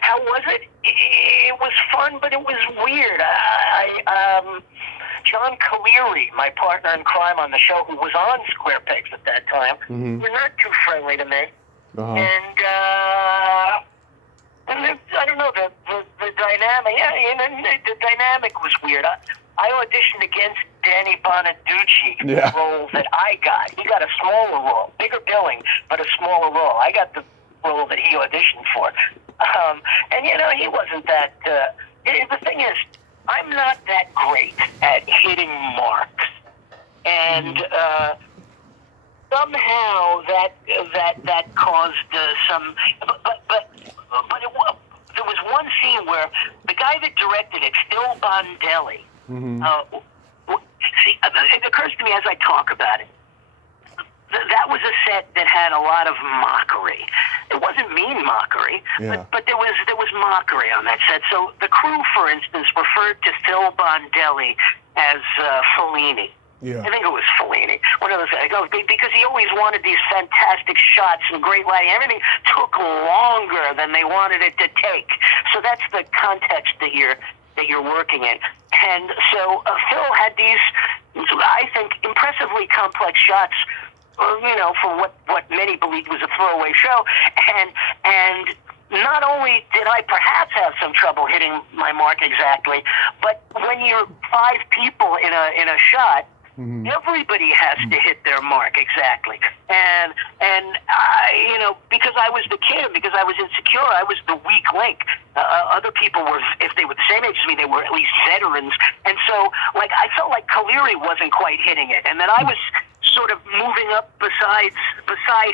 how was it? It was fun, but it was weird. John Caleri, my partner in crime on the show, who was on Square Pegs at that time, were not too friendly to me. Uh-huh. And I don't know, the dynamic. The dynamic was weird. I auditioned against Danny Bonaducci, the role that I got. He got a smaller role, bigger billing, but a smaller role. I got the role that he auditioned for. And he wasn't that. The thing is, I'm not that great at hitting marks, and somehow that caused some. But there was one scene where the guy that directed it, Phil Bondelli. See, it occurs to me as I talk about it. That was a set that had a lot of mockery. It wasn't mean mockery, but there was mockery on that set. So the crew, for instance, referred to Phil Bondelli as Fellini. Yeah. I think it was Fellini. One of those guys, because he always wanted these fantastic shots and great lighting. Everything took longer than they wanted it to take. So that's the context that you're working in. And so Phil had these, I think, impressively complex shots, for what many believed was a throwaway show. And not only did I perhaps have some trouble hitting my mark exactly, but when you're 5 people in a shot, everybody has to hit their mark exactly. And I, because I was the kid, because I was insecure, I was the weak link. Other people were, if they were the same age as me, they were at least veterans. And so, I felt like Caleri wasn't quite hitting it, and that I was sort of moving up beside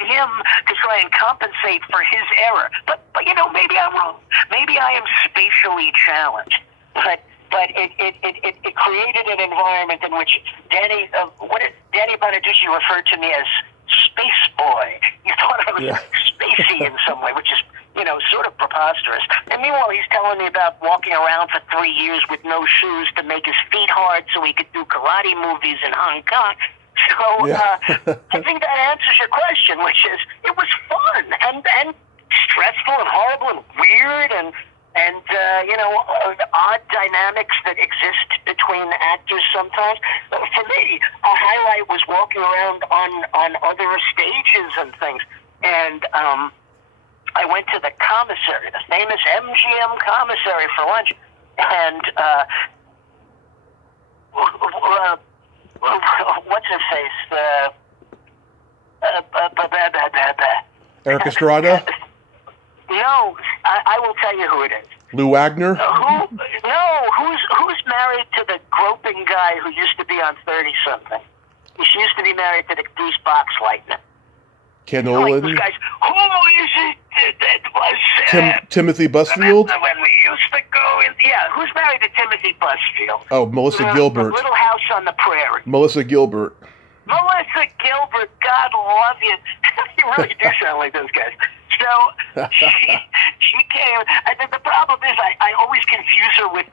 him to try and compensate for his error. But maybe I'm wrong. Maybe I am spatially challenged. But it created an environment in which Danny Bonaducci referred to me as space boy. You thought I was spacey in some way, which is, sort of preposterous. And meanwhile, he's telling me about walking around for 3 years with no shoes to make his feet hard so he could do karate movies in Hong Kong. So I think that answers your question, which is it was fun and stressful and horrible and weird and odd dynamics that exist between actors sometimes. But for me, a highlight was walking around on other stages and things. And I went to the commissary, the famous MGM commissary for lunch. And what's his face? Eric Estrada? No, I will tell you who it is. Lou Wagner? Who's married to the groping guy who used to be on 30-something? She used to be married to the Deuce Box Lightning. Ken Olin? Those guys, who is it that was... Timothy Busfield? When we used to go in... Yeah, who's married to Timothy Busfield? Oh, Melissa Gilbert. Little House on the Prairie. Melissa Gilbert. Melissa Gilbert, God love you. You really do sound like those guys. So she came. I think the problem is I always confuse her with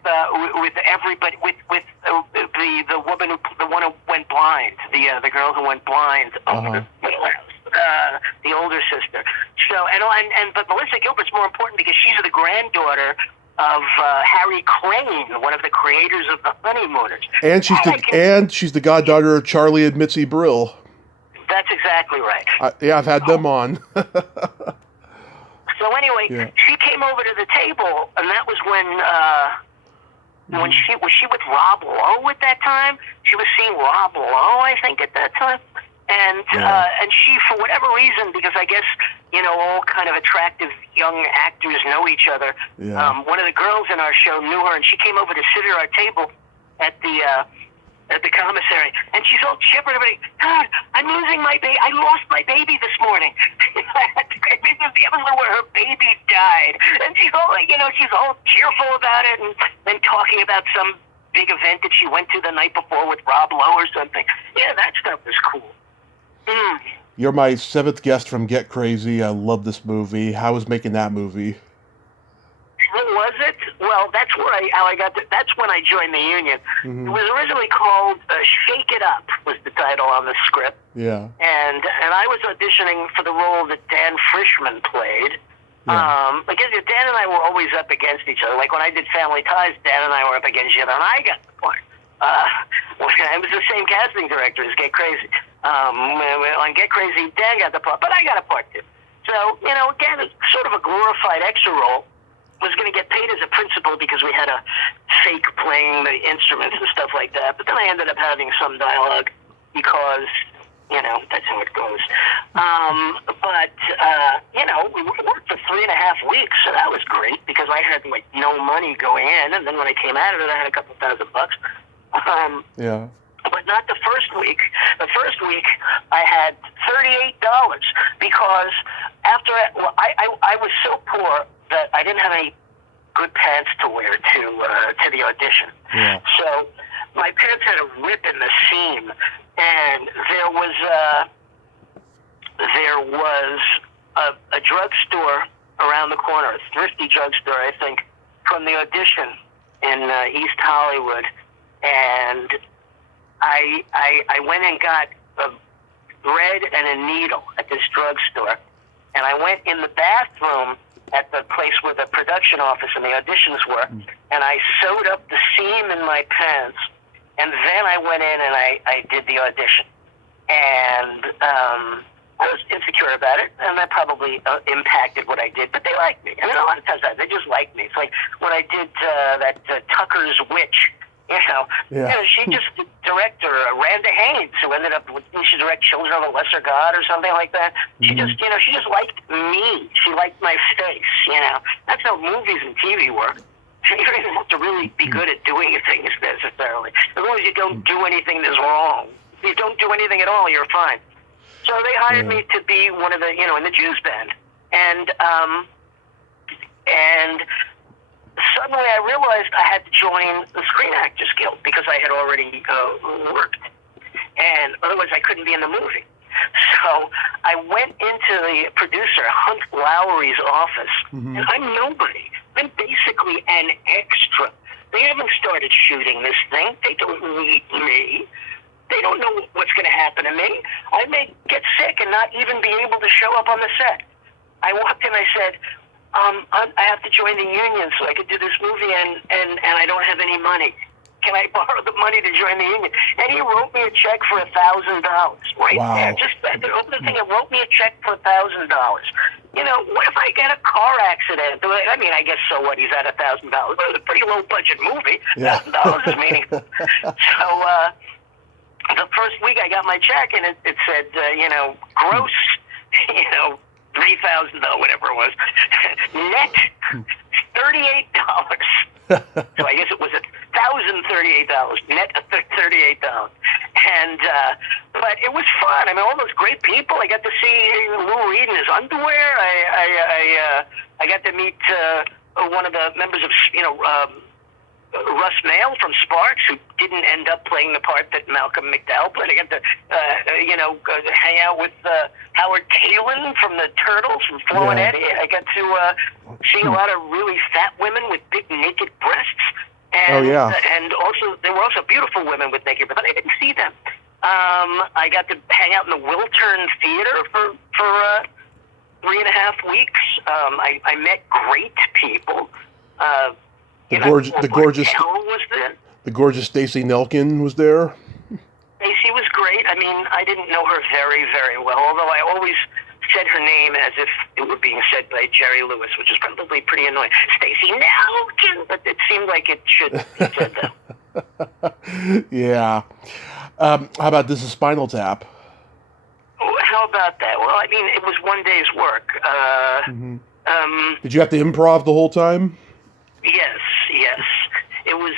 everybody with the woman the one who went blind, the girl who went blind over the Little House, the older sister. So but Melissa Gilbert's more important because she's the granddaughter of Harry Crane, one of the creators of the Honeymooners. And she's the goddaughter of Charlie and Mitzi Brill. That's exactly right. I've had them on. So anyway, she came over to the table, and that was when she was with Rob Lowe at that time. She was seeing Rob Lowe, I think, at that time. And she, for whatever reason, because I guess, all kind of attractive young actors know each other, one of the girls in our show knew her, and she came over to sit at our table at the commissary, and she's all chipper. God, I'm losing my baby. I lost my baby this morning. It was where her baby died, and she's all she's all cheerful about it, and talking about some big event that she went to the night before with Rob Lowe or something. Yeah, that stuff was cool. You're my 7th guest from Get Crazy. I love this movie. How was making that movie? What was it? Well, that's how I got. That's when I joined the union. It was originally called "Shake It Up" was the title on the script. Yeah. And I was auditioning for the role that Dan Frischman played. Yeah. Because Dan and I were always up against each other. Like when I did Family Ties, Dan and I were up against each other, and I got the part. I was the same casting director as Get Crazy. On Get Crazy, Dan got the part, but I got a part too. So again, it's sort of a glorified extra role. Was going to get paid as a principal because we had a fake playing the instruments and stuff like that. But then I ended up having some dialogue because, that's how it goes. We worked for 3.5 weeks, so that was great because I had no money going in, and then when I came out of it, I had a couple $1,000. But not the first week. The first week, I had $38 because I was so poor that I didn't have any good pants to wear to the audition. Yeah. So my pants had a rip in the seam, and there was a drugstore around the corner, a thrifty drugstore, I think, from the audition in East Hollywood, and I went and got a bread and a needle at this drugstore, and I went in the bathroom at the place where the production office and the auditions were, and I sewed up the seam in my pants, and then I went in and I did the audition. And I was insecure about it, and that probably impacted what I did, but they liked me. I mean, a lot of times they just liked me. It's like when I did that Tucker's Witch, she just the director, Randa Haynes, who ended up with, she directed Children of a Lesser God or something like that. She just, she just liked me. She liked my face, That's how movies and TV work. You don't even have to really be good at doing things necessarily. As long as you don't do anything that's wrong. If you don't do anything at all, you're fine. So they hired me to be one of the, in the Jews band. And suddenly I realized I had to join the Screen Actors Guild because I had already worked. And otherwise I couldn't be in the movie. So I went into the producer, Hunt Lowry's office, and I'm nobody. I'm basically an extra. They haven't started shooting this thing. They don't need me. They don't know what's going to happen to me. I may get sick and not even be able to show up on the set. I walked in, I said, I have to join the union so I could do this movie, and I don't have any money. Can I borrow the money to join the union? And he wrote me a check for $1,000 right there. Just open the thing and wrote me a check for $1,000. You know, what if I get a car accident? I mean, I guess so what? He's at $1,000. But it's a pretty low budget movie. $1,000 is meaningful. So the first week I got my check, and it said, gross, $3,000, whatever it was, net $38. So I guess it was $1,038, net $38. And but it was fun. I mean, all those great people. I got to see Lou Reed in his underwear. I got to meet one of the members of Russ Mael from Sparks, who didn't end up playing the part that Malcolm McDowell played. I got to hang out with Howard Kalin from the Turtles, from Flo and Eddie. I got to see a lot of really fat women with big naked breasts. And, and also, there were also beautiful women with naked breasts, but I didn't see them. I got to hang out in the Wiltern Theater for 3.5 weeks. I met great people. The gorgeous Stacey Nelkin was there. Stacey was great. I mean, I didn't know her very, very well, although I always said her name as if it were being said by Jerry Lewis, which is probably pretty annoying. Stacey Nelkin, but it seemed like it should be said that. Yeah. How about This Is Spinal Tap? How about that? Well, I mean, it was one day's work. Did you have to improv the whole time? Yes. It was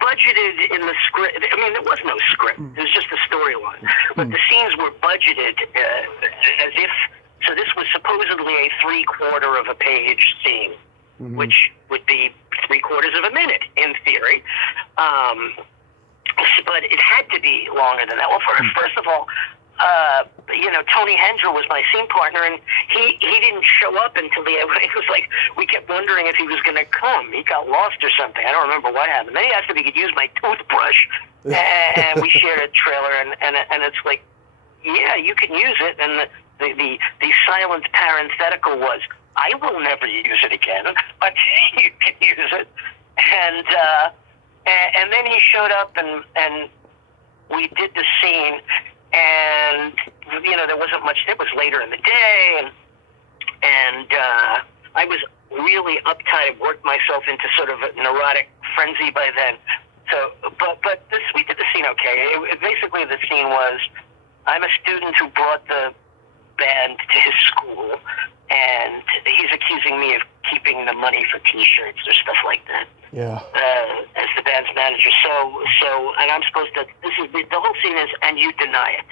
budgeted in the script. I mean, there was no script. It was just a storyline. But the scenes were budgeted as if. So this was supposedly a 3/4 of a page scene, which would be 3/4 of a minute in theory. But it had to be longer than that. Well, first of all, Tony Hendra was my scene partner, and he didn't show up until it was like we kept wondering if he was going to come. He got lost or something. I don't remember what happened. Then he asked if he could use my toothbrush, and we shared a trailer, and it's like, yeah, you can use it. And the silent parenthetical was, I will never use it again, but you can use it. And then he showed up, and we did the scene. And there wasn't much. It was later in the day, and I was really uptight. I worked myself into sort of a neurotic frenzy by then. So, but we did the scene okay. Basically, the scene was, I'm a student who brought the band to his school, and he's accusing me of keeping the money for T-shirts or stuff like that. Yeah. As the band's manager, so, and I'm supposed to. The whole scene is, and you deny it.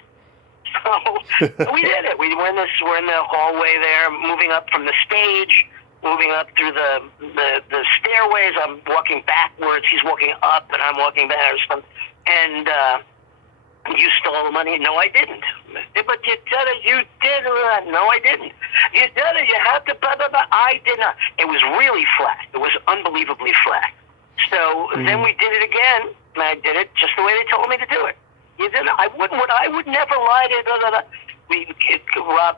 So we did it. We're in the hallway there, moving up from the stage, moving up through the stairways. I'm walking backwards. He's walking up, and I'm walking backwards. And you stole the money? No, I didn't. But you did it. You did it. No, I didn't. You did it. You have to. Blah, blah, blah. I did not. It was really flat. It was unbelievably flat. So then we did it again, and I did it just the way they told me to do it. You didn't. I would never lie to. Blah, blah, blah. Rob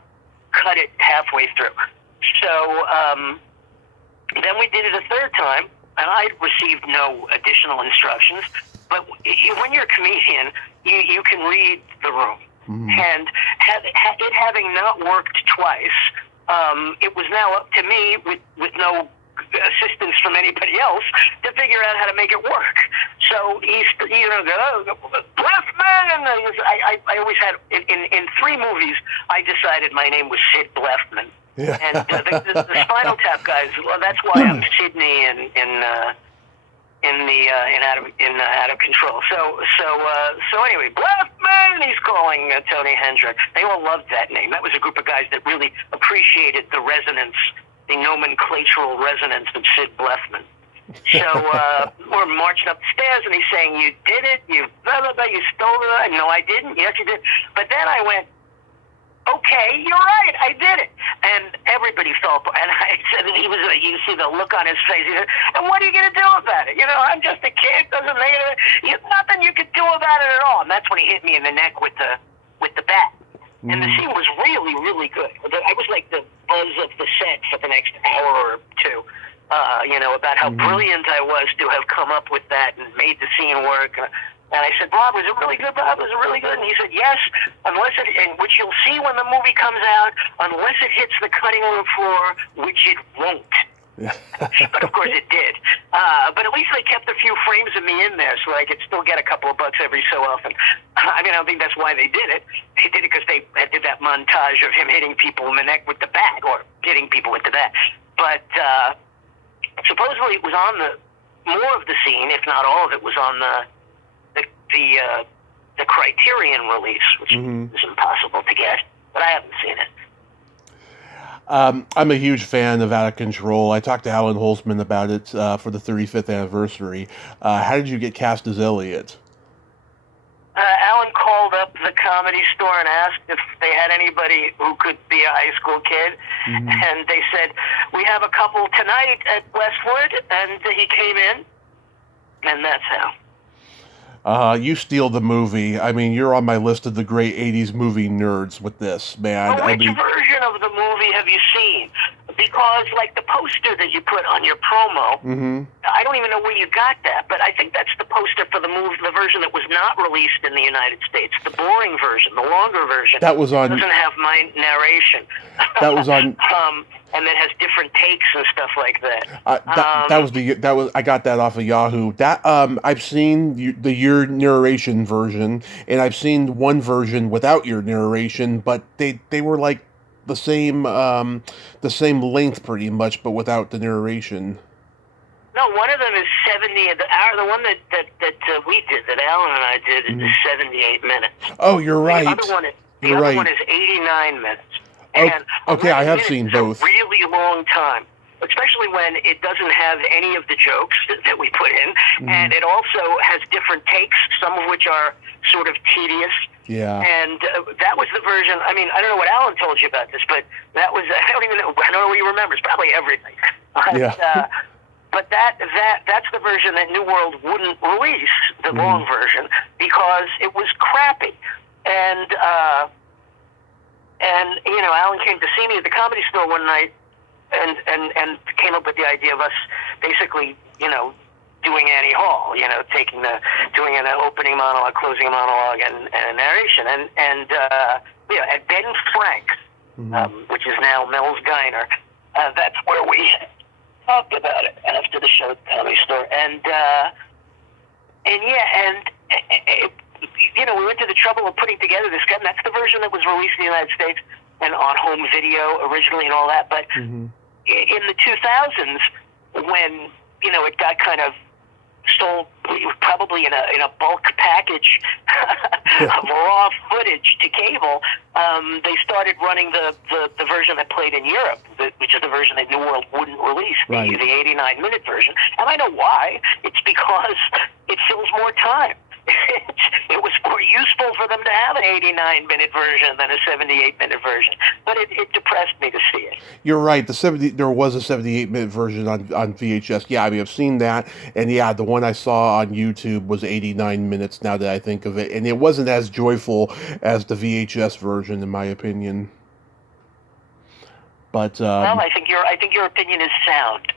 cut it halfway through. So then we did it a third time, and I received no additional instructions. But when you're a comedian, you can read the room. And it having not worked twice, it was now up to me with no assistance from anybody else to figure out how to make it work. So he's Blefman. I always had in 3 movies. I decided my name was Sid Blefman. Yeah. And the Spinal Tap guys. Well, that's why I'm Sydney in Out of Control. So anyway, Blefman, he's calling Tony Hendra. They all loved that name. That was a group of guys that really appreciated the resonance, the nomenclatural resonance of Sid Blefman. So we're marching up the stairs, and he's saying, "You did it. You blah blah blah. You stole it." No, I didn't. Yes, you did. But then I went, okay, you're right, I did it. And everybody felt, and I said, and he was, you see the look on his face. He said, and what are you going to do about it? I'm just a kid. Doesn't make it. Nothing you could do about it at all. And that's when he hit me in the neck with the bat. And the scene was really, really good. I was like the buzz of the set for the next hour or two. About how brilliant I was to have come up with that and made the scene work. And I said, Bob, was it really good, Bob? Was it really good? And he said, yes, and which you'll see when the movie comes out, unless it hits the cutting room floor, which it won't. But of course it did. But at least they kept a few frames of me in there so I could still get a couple of bucks every so often. I don't think that's why they did it. They did it because they did that montage of him hitting people in the neck with the bat, or hitting people with the bat. But supposedly it was on more of the scene, if not all of it, was on the Criterion release, which is impossible to get, but I haven't seen it. I'm a huge fan of Out of Control. I talked to Alan Holzman about it for the 35th anniversary. How did you get cast as Elliot? Alan called up the Comedy Store and asked if they had anybody who could be a high school kid, and they said, we have a couple tonight at Westwood, and he came in, and that's how. You steal the movie. I mean, you're on my list of the great 80s movie nerds with this, man. Well, which version of the movie have you seen? Because, like, the poster that you put on your promo, I don't even know where you got that, but I think that's the poster for the movie, the version that was not released in the United States, the boring version, the longer version. That was on... It doesn't have my narration. That was on... and that has different takes and stuff like that. I got that off of Yahoo. That I've seen your narration version, and I've seen one version without your narration, but they were like the same length pretty much, but without the narration. No, one of them is 70. The one that we did, that Alan and I did, is 78 minutes. Oh, you're right. The other one is 89 minutes. And okay, I have seen both. A really long time, especially when it doesn't have any of the jokes that we put in, and it also has different takes, some of which are sort of tedious. Yeah. And that was the version. I mean, I don't know what Alan told you about this, but that was, I don't know what he remembers. Probably everything. Yeah. But that's the version that New World wouldn't release, the long version, because it was crappy. And Alan came to see me at the Comedy Store one night and came up with the idea of us basically, doing Annie Hall, doing an opening monologue, closing monologue, and a narration. And at Ben Frank's, which is now Mel's Diner, that's where we talked about it after the show at the Comedy Store. We went to the trouble of putting together this guy, and that's the version that was released in the United States and on home video originally and all that. But in the 2000s, when, it got kind of sold probably in a bulk package of raw footage to cable, they started running the version that played in Europe, which is the version that New World wouldn't release, the 89-minute version. And I know why. It's because it fills more time. It was more useful for them to have an 89-minute version than a 78-minute version. But it depressed me to see it. You're right. There was a 78-minute version on VHS. Yeah, I mean, I've seen that. And yeah, the one I saw on YouTube was 89 minutes now that I think of it. And it wasn't as joyful as the VHS version, in my opinion. But well, I think your opinion is sound.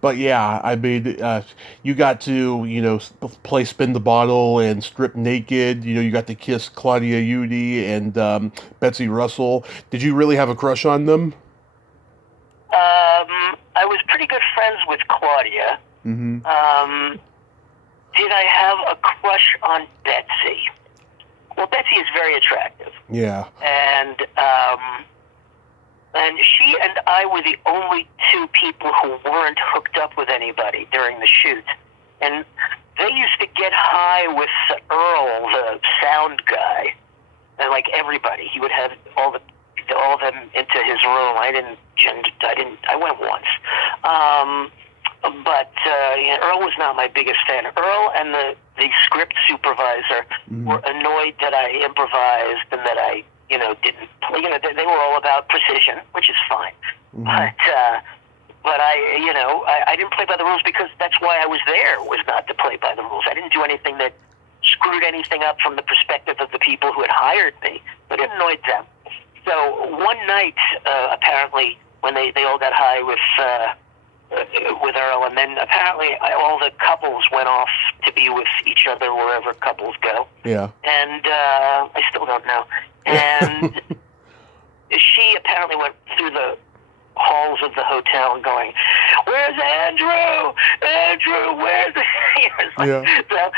But yeah, I mean, you got to, play Spin the Bottle and Strip Naked. You got to kiss Claudia Udy and Betsy Russell. Did you really have a crush on them? I was pretty good friends with Claudia. Did I have a crush on Betsy? Well, Betsy is very attractive. Yeah. And she and I were the only two people who weren't hooked up with anybody during the shoot. And they used to get high with Earl, the sound guy, and like everybody. He would have all of them into his room. I went once. But Earl was not my biggest fan. Earl and the script supervisor were annoyed that I improvised and that I, didn't play. They were all about precision, which is fine. But I didn't play by the rules because that's why I was there, was not to play by the rules. I didn't do anything that screwed anything up from the perspective of the people who had hired me, but it annoyed them. So one night, apparently, when they all got high with Earl, and then apparently all the couples went off to be with each other wherever couples go. Yeah. And I still don't know. And she apparently went through the halls of the hotel going, "Where's Andrew? Andrew, where's the?" Yeah. So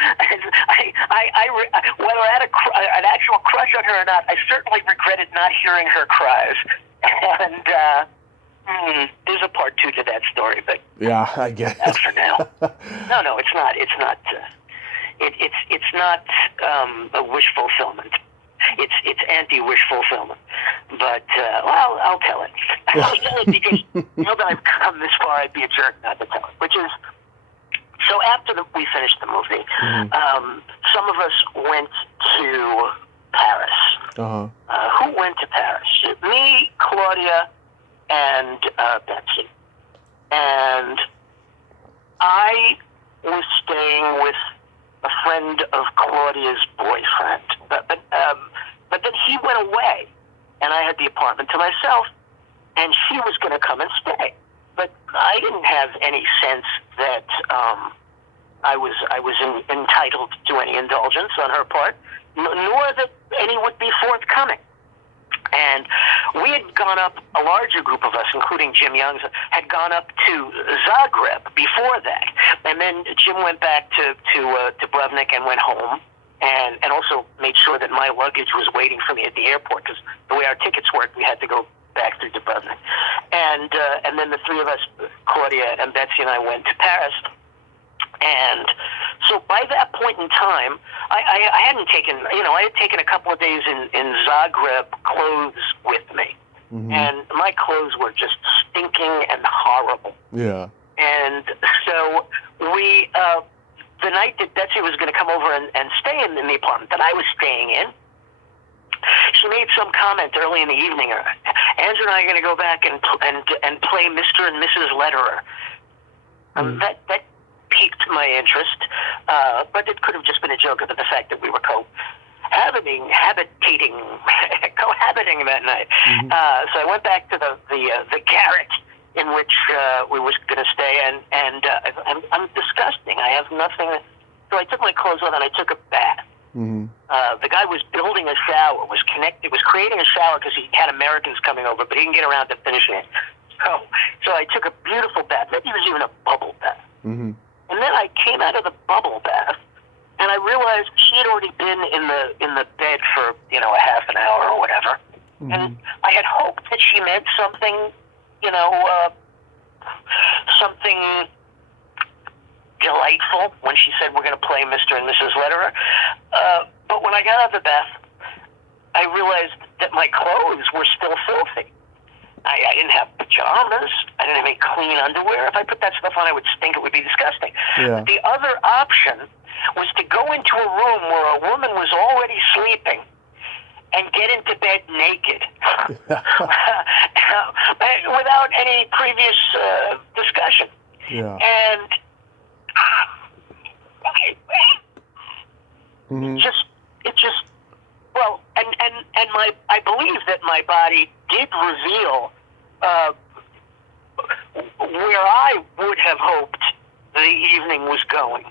whether I had an actual crush on her or not, I certainly regretted not hearing her cries. And there's a part 2 to that story, but yeah, I get it. For now. No, it's not. It's not. It's not a wish fulfillment. It's anti-wish fulfillment. But I'll tell it. I'll tell it because now that I've come this far, I'd be a jerk not to tell it. Which is, so after we finished the movie, some of us went to Paris. Who went to Paris? Me, Claudia, and Betsy. And I was staying with a friend of Claudia's boyfriend. But then he went away, and I had the apartment to myself, and she was going to come and stay. But I didn't have any sense that I was entitled to any indulgence on her part, nor that any would be forthcoming. And we had gone up, a larger group of us, including Jim Young's, had gone up to Zagreb before that. And then Jim went back to Dubrovnik and went home, and also made sure that my luggage was waiting for me at the airport, because the way our tickets worked, we had to go back through Dubrovnik. And then the three of us, Claudia and Betsy and I, went to Paris. And so by that point in time, I hadn't taken, I had taken a couple of days in Zagreb clothes with me. And my clothes were just stinking and horrible. Yeah. And so we, the night that Betsy was going to come over and stay in the apartment that I was staying in, she made some comment early in the evening. Andrew and I are going to go back and play Mr. and Mrs. Lederer. That piqued my interest, but it could have just been a joke about the fact that we were cohabiting that night. So I went back to the garret in which we were going to stay, and I'm disgusting. I have nothing. So I took my clothes off and I took a bath. The guy was building a shower, was creating a shower because he had Americans coming over, but he didn't get around to finishing it. So I took a beautiful bath. Maybe it was even a bubble bath. And then I came out of the bubble bath, and I realized she had already been in the bed for a half an hour or whatever. And I had hoped that she meant something, something delightful when she said we're going to play Mr. and Mrs. Lederer. But when I got out of the bath, I realized that my clothes were still filthy. I didn't have pajamas. I didn't have any clean underwear. If I put that stuff on, I would stink. It would be disgusting. Yeah. The other option was to go into a room where a woman was already sleeping and get into bed naked without any previous discussion. Yeah. And I believe that my body did reveal where I would have hoped the evening was going.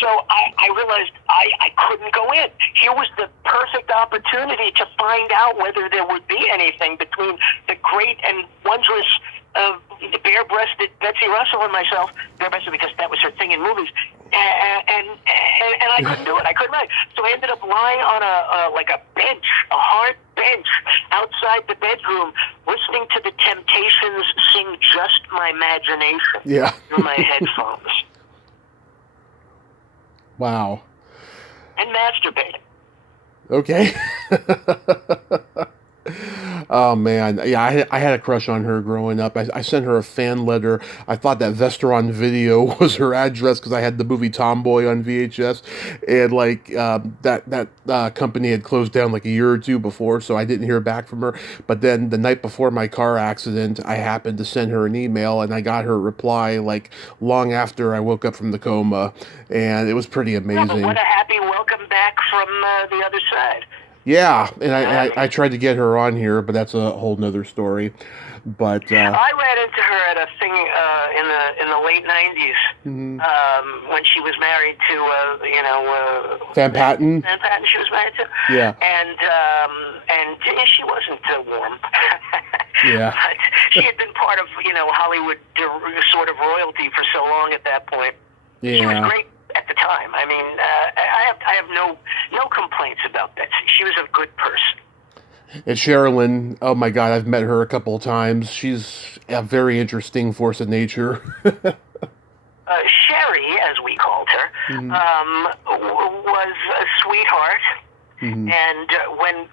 So I realized I couldn't go in. Here was the perfect opportunity to find out whether there would be anything between the great and wondrous bare-breasted Betsy Russell and myself, bare-breasted because that was her thing in movies, and I couldn't do it. I couldn't. So I ended up lying on a bench, a hard bench outside the bedroom, listening to the Temptations sing "Just My Imagination" through my headphones. Wow. And masturbating. Okay. Oh man, yeah, I had a crush on her growing up. I sent her a fan letter. I thought that Vesteron Video was her address because I had the movie Tomboy on VHS, and like that company had closed down like a year or two before, so I didn't hear back from her. But then the night before my car accident, I happened to send her an email, and I got her reply like long after I woke up from the coma, and it was pretty Well, but amazing. what a happy welcome back from the other side. Yeah, and I tried to get her on here, but that's a whole nother story. But I ran into her at a thing in the late '90s mhm. when she was married to Van Patten, Van Patten. She was married to, yeah, and she wasn't warm, yeah, but she had been part of Hollywood sort of royalty for so long at that point. She was yeah. great at the time. I mean, I have no complaints about that. She was a good person. And Sherilyn, oh my God, I've met her a couple of times. She's a very interesting force of nature. Sherry, as we called her, Mhm. Was a sweetheart. Mhm. And when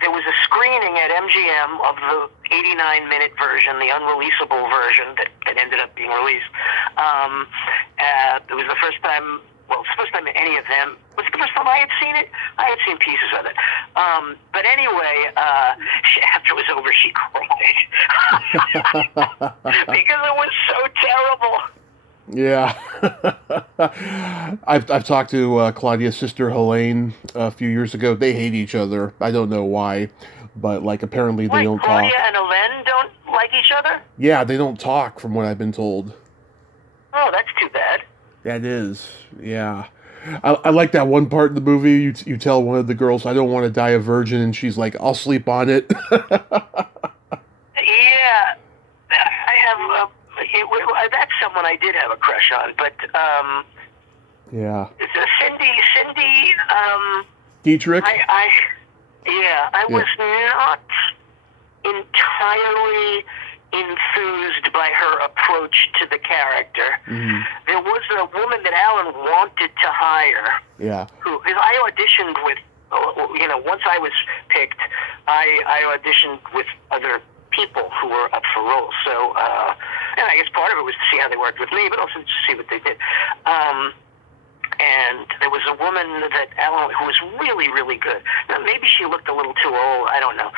there was a screening at MGM of the 89-minute version, the unreleasable version that ended up being released. It was the first time. Well, it's the first time any of them. Was it the first time I had seen it? I had seen pieces of it. But anyway, after it was over, she cried because it was so terrible. Yeah. I've talked to Claudia's sister Helene a few years ago. They hate each other. I don't know why, but like apparently they Wait, don't Claudia talk. and Elen don't like each other? Yeah, they don't talk from what I've been told. Oh, that's too bad. That is, yeah. I like that one part in the movie. You tell one of the girls, "I don't want to die a virgin," and she's like, "I'll sleep on it." Yeah, I have. That's someone I did have a crush on, but Yeah. Cindy. Dietrich. I Yeah. was not entirely enthused by her approach to the character. Mhm. There was a woman that Alan wanted to hire. Yeah. Who I auditioned with. Once I was picked, I auditioned with other people who were up for roles. So, and I guess part of it was to see how they worked with me, but also to see what they did. And there was a woman that Alan, who was really, really good. Now, maybe she looked a little too old. I don't know.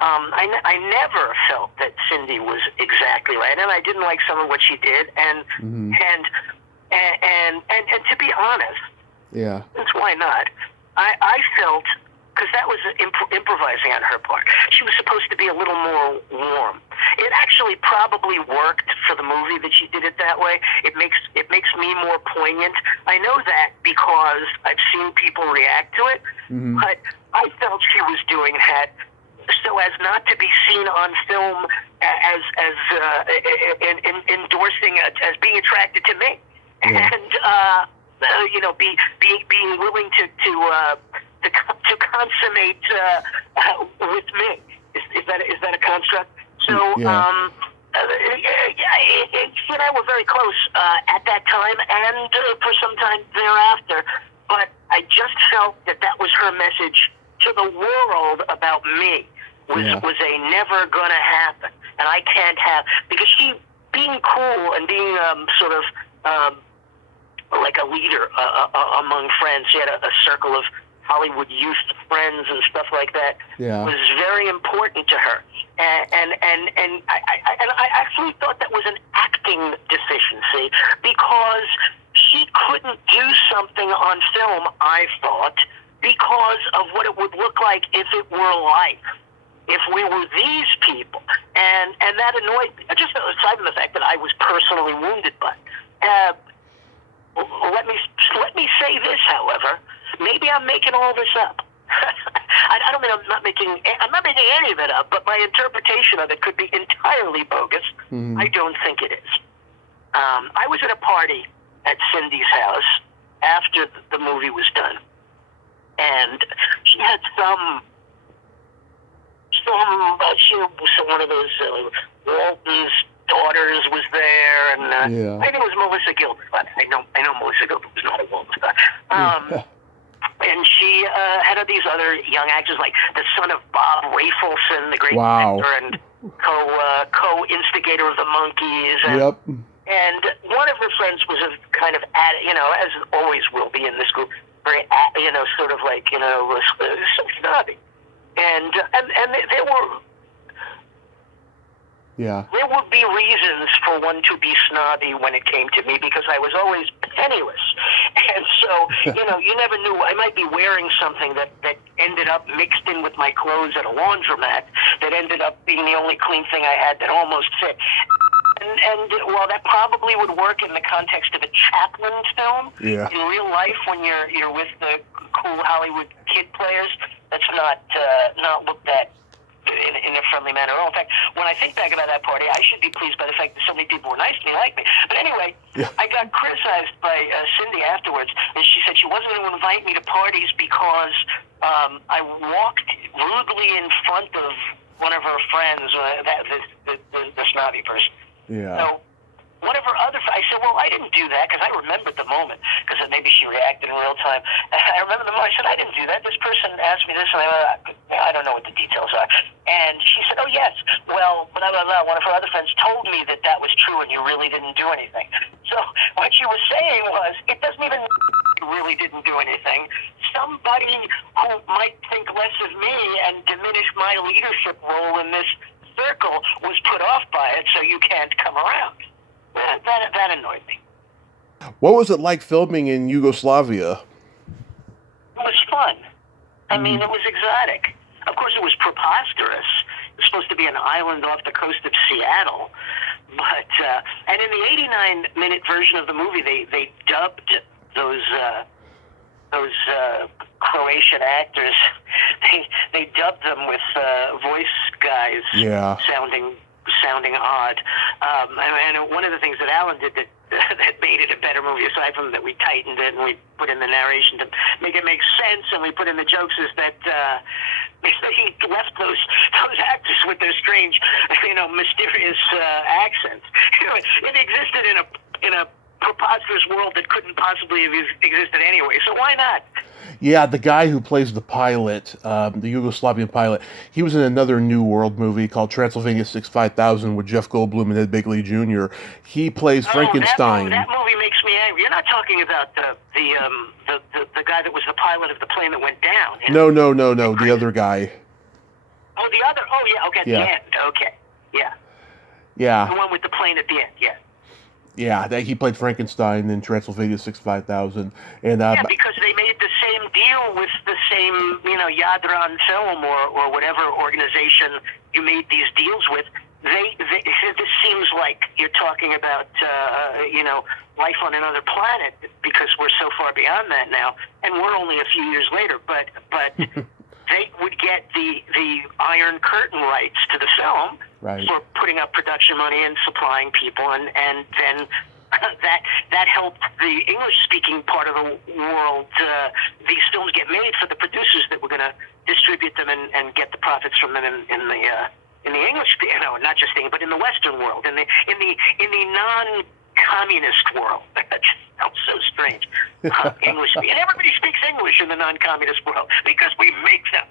I never felt that Cindy was exactly right, and I didn't like some of what she did. And Mhm. and to be honest, Yeah. that's why not. I felt, because that was improvising on her part. She was supposed to be a little more warm. It actually probably worked for the movie that she did it that way. It makes me more poignant. I know that because I've seen people react to it, Mhm. but I felt she was doing that so as not to be seen on film as endorsing, as being attracted to me, Yeah. and being willing to consummate with me. Is that a construct? So, Yeah. she and I were very close at that time and for some time thereafter. But I just felt that was her message to the world about me was a never gonna happen, and I can't have, because she being cool and being sort of like a leader among friends. She had a circle of Hollywood youth friends and stuff like that. Yeah. Was very important to her, and I actually thought that was an acting deficiency, because she couldn't do something on film, I thought, because of what it would look like if it were life, if we were these people, and that annoyed me. Just aside from the fact that I was personally wounded by it. Let me say this, however. Maybe I'm making all this up. I don't mean I'm not making any of it up, but my interpretation of it could be entirely bogus. Mhm. I don't think it is. I was at a party at Cindy's house after the movie was done, and she had one of those Walton's daughters was there, and Yeah. I think it was Melissa Gilbert. But I know Melissa Gilbert was not a Walton's daughter. Yeah. And she these other young actors, like the son of Bob Rafelson, the great Wow. actor and co-instigator of the Monkees. And, Yep. And one of her friends was a kind of, as always will be in this group, very, sort of like, so snobby. And there were. Yeah. There would be reasons for one to be snobby when it came to me because I was always penniless. And so, you never knew. I might be wearing something that ended up mixed in with my clothes at a laundromat that ended up being the only clean thing I had that almost fit. And while that probably would work in the context of a Chaplin film, Yeah. in real life when you're with the cool Hollywood kid players, that's not looked at in a friendly manner. In fact, when I think back about that party, I should be pleased by the fact that so many people were nice to me, liked me. But anyway, Yeah. I got criticized by Cindy afterwards, and she said she wasn't going to invite me to parties because I walked rudely in front of one of her friends, the snobby person. Yeah. So one of her I said, well, I didn't do that because I remembered the moment because maybe she reacted in real time. I remember the moment. I said, I didn't do that. This person asked me this, and I don't know what the details are. And she said, oh, yes. Well, blah, blah, blah. One of her other friends told me that was true and you really didn't do anything. So what she was saying was, it doesn't even you really didn't do anything. Somebody who might think less of me and diminish my leadership role in this circle was put off by it, so you can't come around. That annoyed me. What was it like filming in Yugoslavia? It was fun. I mean, it was exotic. Of course, it was preposterous. It was supposed to be an island off the coast of Seattle. But, and in the 89-minute version of the movie, they dubbed those Croatian actors. They dubbed them with voice guys sounding odd. And one of the things that Alan did that made it a better movie, aside from that we tightened it and we put in the narration to make it make sense, and we put in the jokes, is that he left those actors with their strange, mysterious accents. It existed in a preposterous world that couldn't possibly have existed anyway. So why not? Yeah, the guy who plays the pilot, the Yugoslavian pilot, he was in another New World movie called Transylvania 65000 with Jeff Goldblum and Ed Begley Jr. He plays Frankenstein. That movie makes me angry. You're not talking about the guy that was the pilot of the plane that went down. No, the other guy. Oh, the other? Oh, yeah, okay, at the end. Okay, yeah. Yeah. The one with the plane at the end, yeah. Yeah, he played Frankenstein in Transylvania 65000. And because they made the same deal with the same, Yadran Film or whatever organization you made these deals with. This seems like you're talking about, life on another planet because we're so far beyond that now, and we're only a few years later. But they would get the Iron Curtain rights to the film. Right. For putting up production money and supplying people, and then that helped the English-speaking part of the world. These films get made for the producers that were going to distribute them and get the profits from them in the English, not just English, but in the Western world, in the non-communist world. That sounds so strange. English, and everybody speaks English in the non-communist world because we make them.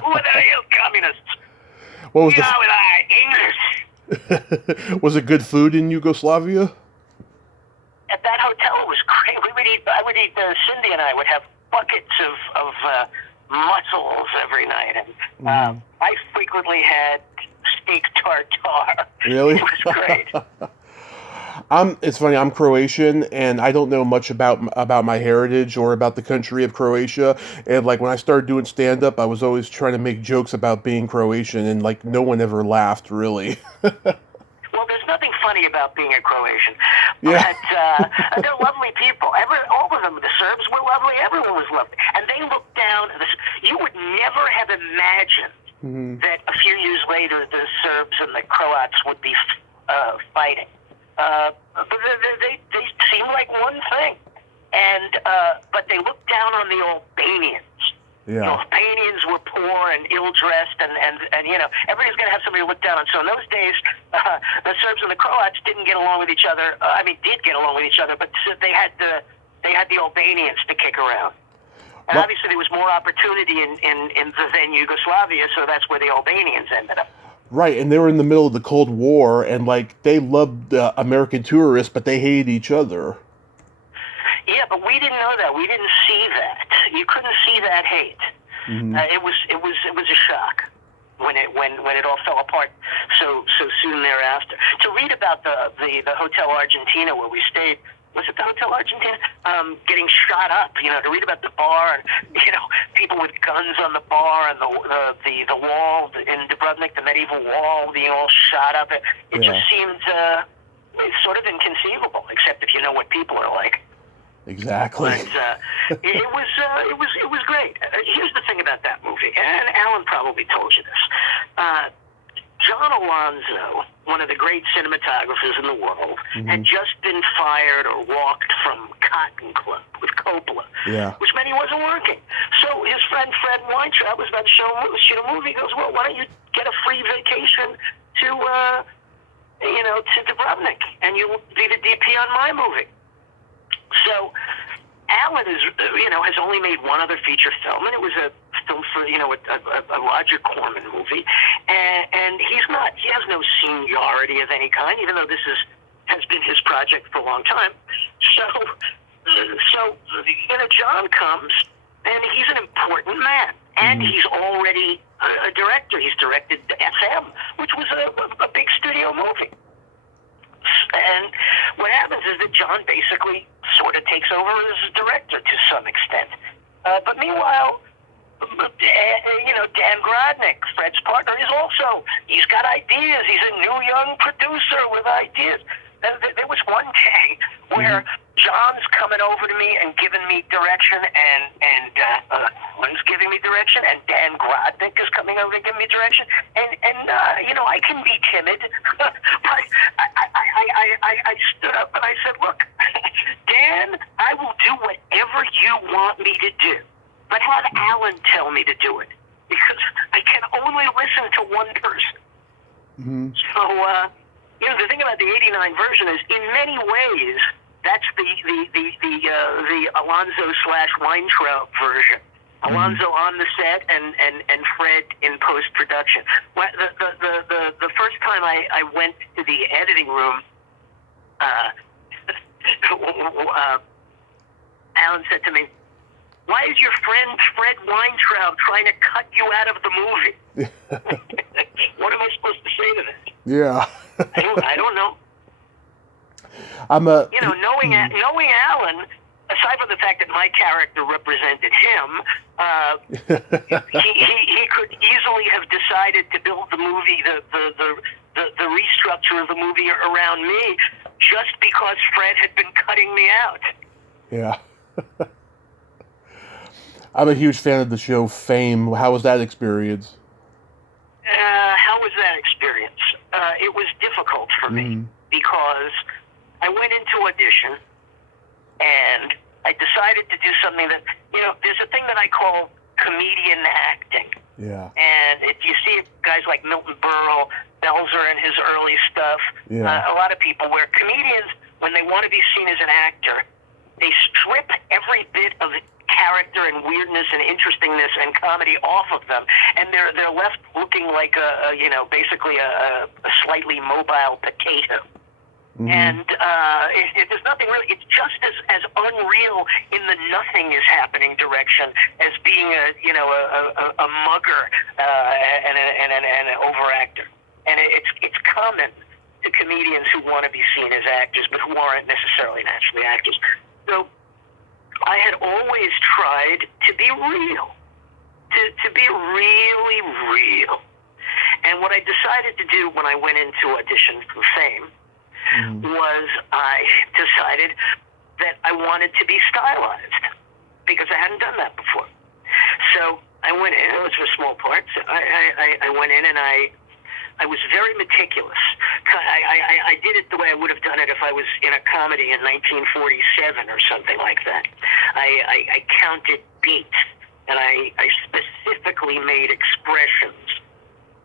Who are the real communists? What was English. Was it good food in Yugoslavia? At that hotel, it was great. Cindy and I would have buckets of mussels every night, and I frequently had steak tartare. Really? It was great. It's funny, I'm Croatian, and I don't know much about my heritage or about the country of Croatia, and when I started doing stand-up, I was always trying to make jokes about being Croatian, and no one ever laughed, really. Well, there's nothing funny about being a Croatian, yeah. But they're lovely people. All of them, the Serbs were lovely, everyone was lovely, and they looked down, you would never have imagined that a few years later the Serbs and the Croats would be fighting. But they seem like one thing, but they looked down on the Albanians. Yeah. The Albanians were poor and ill-dressed, and everybody's going to have somebody to look down on. So in those days, the Serbs and the Croats didn't get along with each other. Did get along with each other, but they had the Albanians to kick around. And obviously there was more opportunity in the then Yugoslavia, so that's where the Albanians ended up. Right, and they were in the middle of the Cold War, and like they loved American tourists, but they hated each other. Yeah, but we didn't know that. We didn't see that. You couldn't see that hate. Mm-hmm. It was a shock when it all fell apart so soon thereafter. To read about the Hotel Argentina where we stayed. Was it the Hotel Argentina? Getting shot up, to read about the bar and, people with guns on the bar and the wall in Dubrovnik, the medieval wall being all shot up. It just seemed sort of inconceivable, except if you know what people are like. Exactly. But it was great. Here's the thing about that movie, and Alan probably told you this. John Alonzo, one of the great cinematographers in the world, had just been fired or walked from Cotton Club with Coppola, which meant he wasn't working. So his friend Fred Weintraub was about to shoot a movie. He goes, well, why don't you get a free vacation to Dubrovnik, and you'll be the DP on my movie. So Alan has only made one other feature film, and it was a film for, a Roger Corman movie. And he has no seniority of any kind, even though this has been his project for a long time. So John comes, and he's an important man. And he's already a director. He's directed FM, which was a big studio movie. And what happens is that John basically sort of takes over as director to some extent. But meanwhile, Dan Grodnick, Fred's partner, he's got ideas. He's a new young producer with ideas. There was one day where John's coming over to me and giving me direction, and Lynn's giving me direction, and Dan Grodnick is coming over and giving me direction. And I can be timid, but I stood up and I said, look, Dan, I will do whatever you want me to do, but have Alan tell me to do it, because I can only listen to one person. Mm-hmm. So, the thing about the '89 version is, in many ways, that's the Alonzo/Weintraub version. Alonzo on the set and Fred in post production. The first time I went to the editing room, Alan said to me, "Why is your friend Fred Weintraub trying to cut you out of the movie?" What am I supposed to say to that? Yeah. I don't know. Knowing Alan, aside from the fact that my character represented him, he could easily have decided to build the movie, the restructure of the movie around me, just because Fred had been cutting me out. Yeah. I'm a huge fan of the show Fame. How was that experience? How was that experience? It was difficult for me because I went into audition and I decided to do something that, there's a thing that I call comedian acting. Yeah. And if you see guys like Milton Berle, Belzer and his early stuff, a lot of people where comedians, when they want to be seen as an actor, they strip every bit of character and weirdness and interestingness and comedy off of them, and they're left looking like basically a slightly mobile potato. Mm-hmm. And there's nothing really. It's just as unreal in the nothing is happening direction as being a mugger and an overactor. And it's common to comedians who want to be seen as actors, but who aren't necessarily naturally actors. So I had always tried to be real, to be really real. And what I decided to do when I went into audition for Fame was I decided that I wanted to be stylized, because I hadn't done that before. So I went in. It was for small parts. I went in and I was very meticulous. I did it the way I would have done it if I was in a comedy in 1947 or something like that. I counted beats, and I specifically made expressions.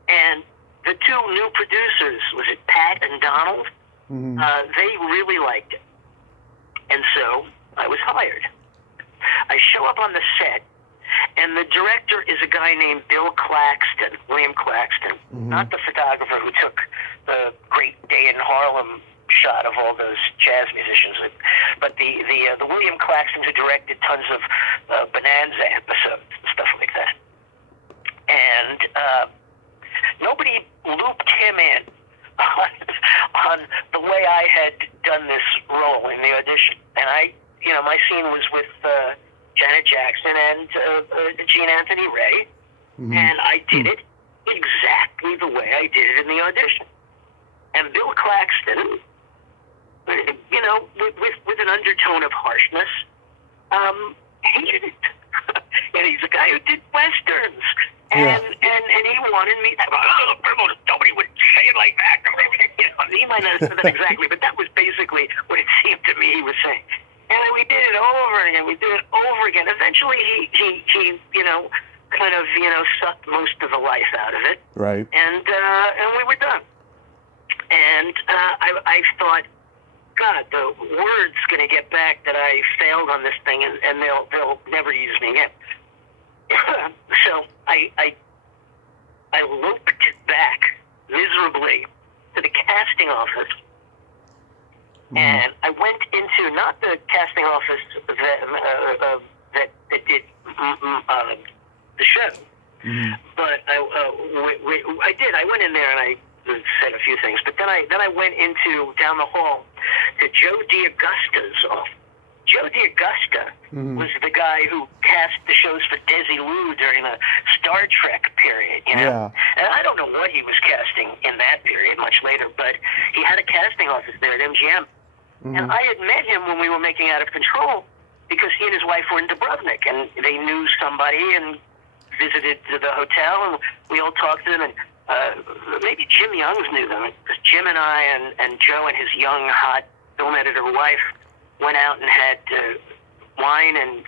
And the two new producers, was it Pat and Donald? They really liked it. And so I was hired. I show up on the set, and the director is a guy named William Claxton, not the photographer who took the great Day in Harlem shot of all those jazz musicians, but the William Claxton who directed tons of Bonanza episodes and stuff like that. And nobody looped him in on the way I had done this role in the audition. And my scene was with Janet Jackson and Gene Anthony Ray, and I did it exactly the way I did it in the audition. And Bill Claxton, with an undertone of harshness, hated it. And he's a guy who did westerns, and he wanted me. Nobody would say it like that. He might not have said that exactly, but that was basically what it seemed to me he was saying. And then we did it over again. Eventually, he kind of sucked most of the life out of it. Right. And we were done. And I thought, God, the word's going to get back that I failed on this thing, and they'll never use me again. So I loped back miserably to the casting office, and I went into not the casting office that did the show, but I did. I went in there and I said a few things, but then I went into down the hall to Joe D'Augusta's office. Joe D'Augusta was the guy who cast the shows for Desi Lou during the Star Trek period, Yeah. And I don't know what he was casting in that period much later, but he had a casting office there at MGM. And I had met him when we were making Out of Control because he and his wife were in Dubrovnik, and they knew somebody and visited the hotel, and we all talked to them, and maybe Jim Youngs knew them. Jim and I and Joe and his young, hot film editor wife went out and had wine and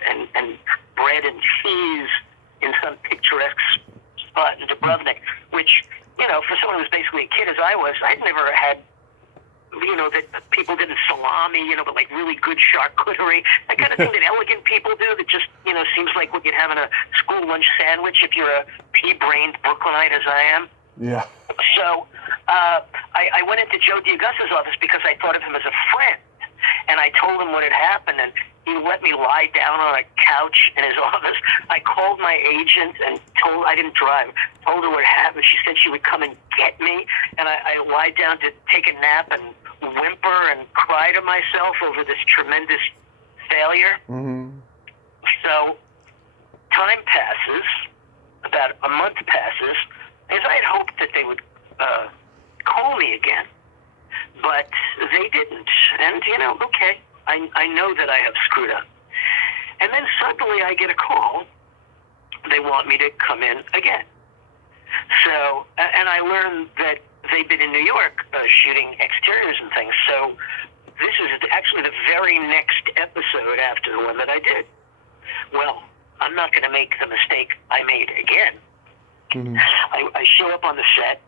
bread and cheese in some picturesque spot in Dubrovnik, which, for someone who was basically a kid as I was, I'd never had, that people did in salami, but like really good charcuterie, that kind of thing that elegant people do that just, seems like what you'd have in a school lunch sandwich if you're a pea-brained Brooklynite as I am. Yeah. So I went into Joe D'Augusta's office because I thought of him as a friend. And I told him what had happened, and he let me lie down on a couch in his office. I called my agent and I didn't drive, told her what happened. She said she would come and get me, and I lied down to take a nap and whimper and cry to myself over this tremendous failure. So time passes, about a month passes, as I had hoped that they would call me again. But they didn't. And, okay, I know that I have screwed up. And then suddenly I get a call. They want me to come in again. So, and I learned that they've been in New York shooting exteriors and things. So this is actually the very next episode after the one that I did. Well, I'm not going to make the mistake I made again. I show up on the set,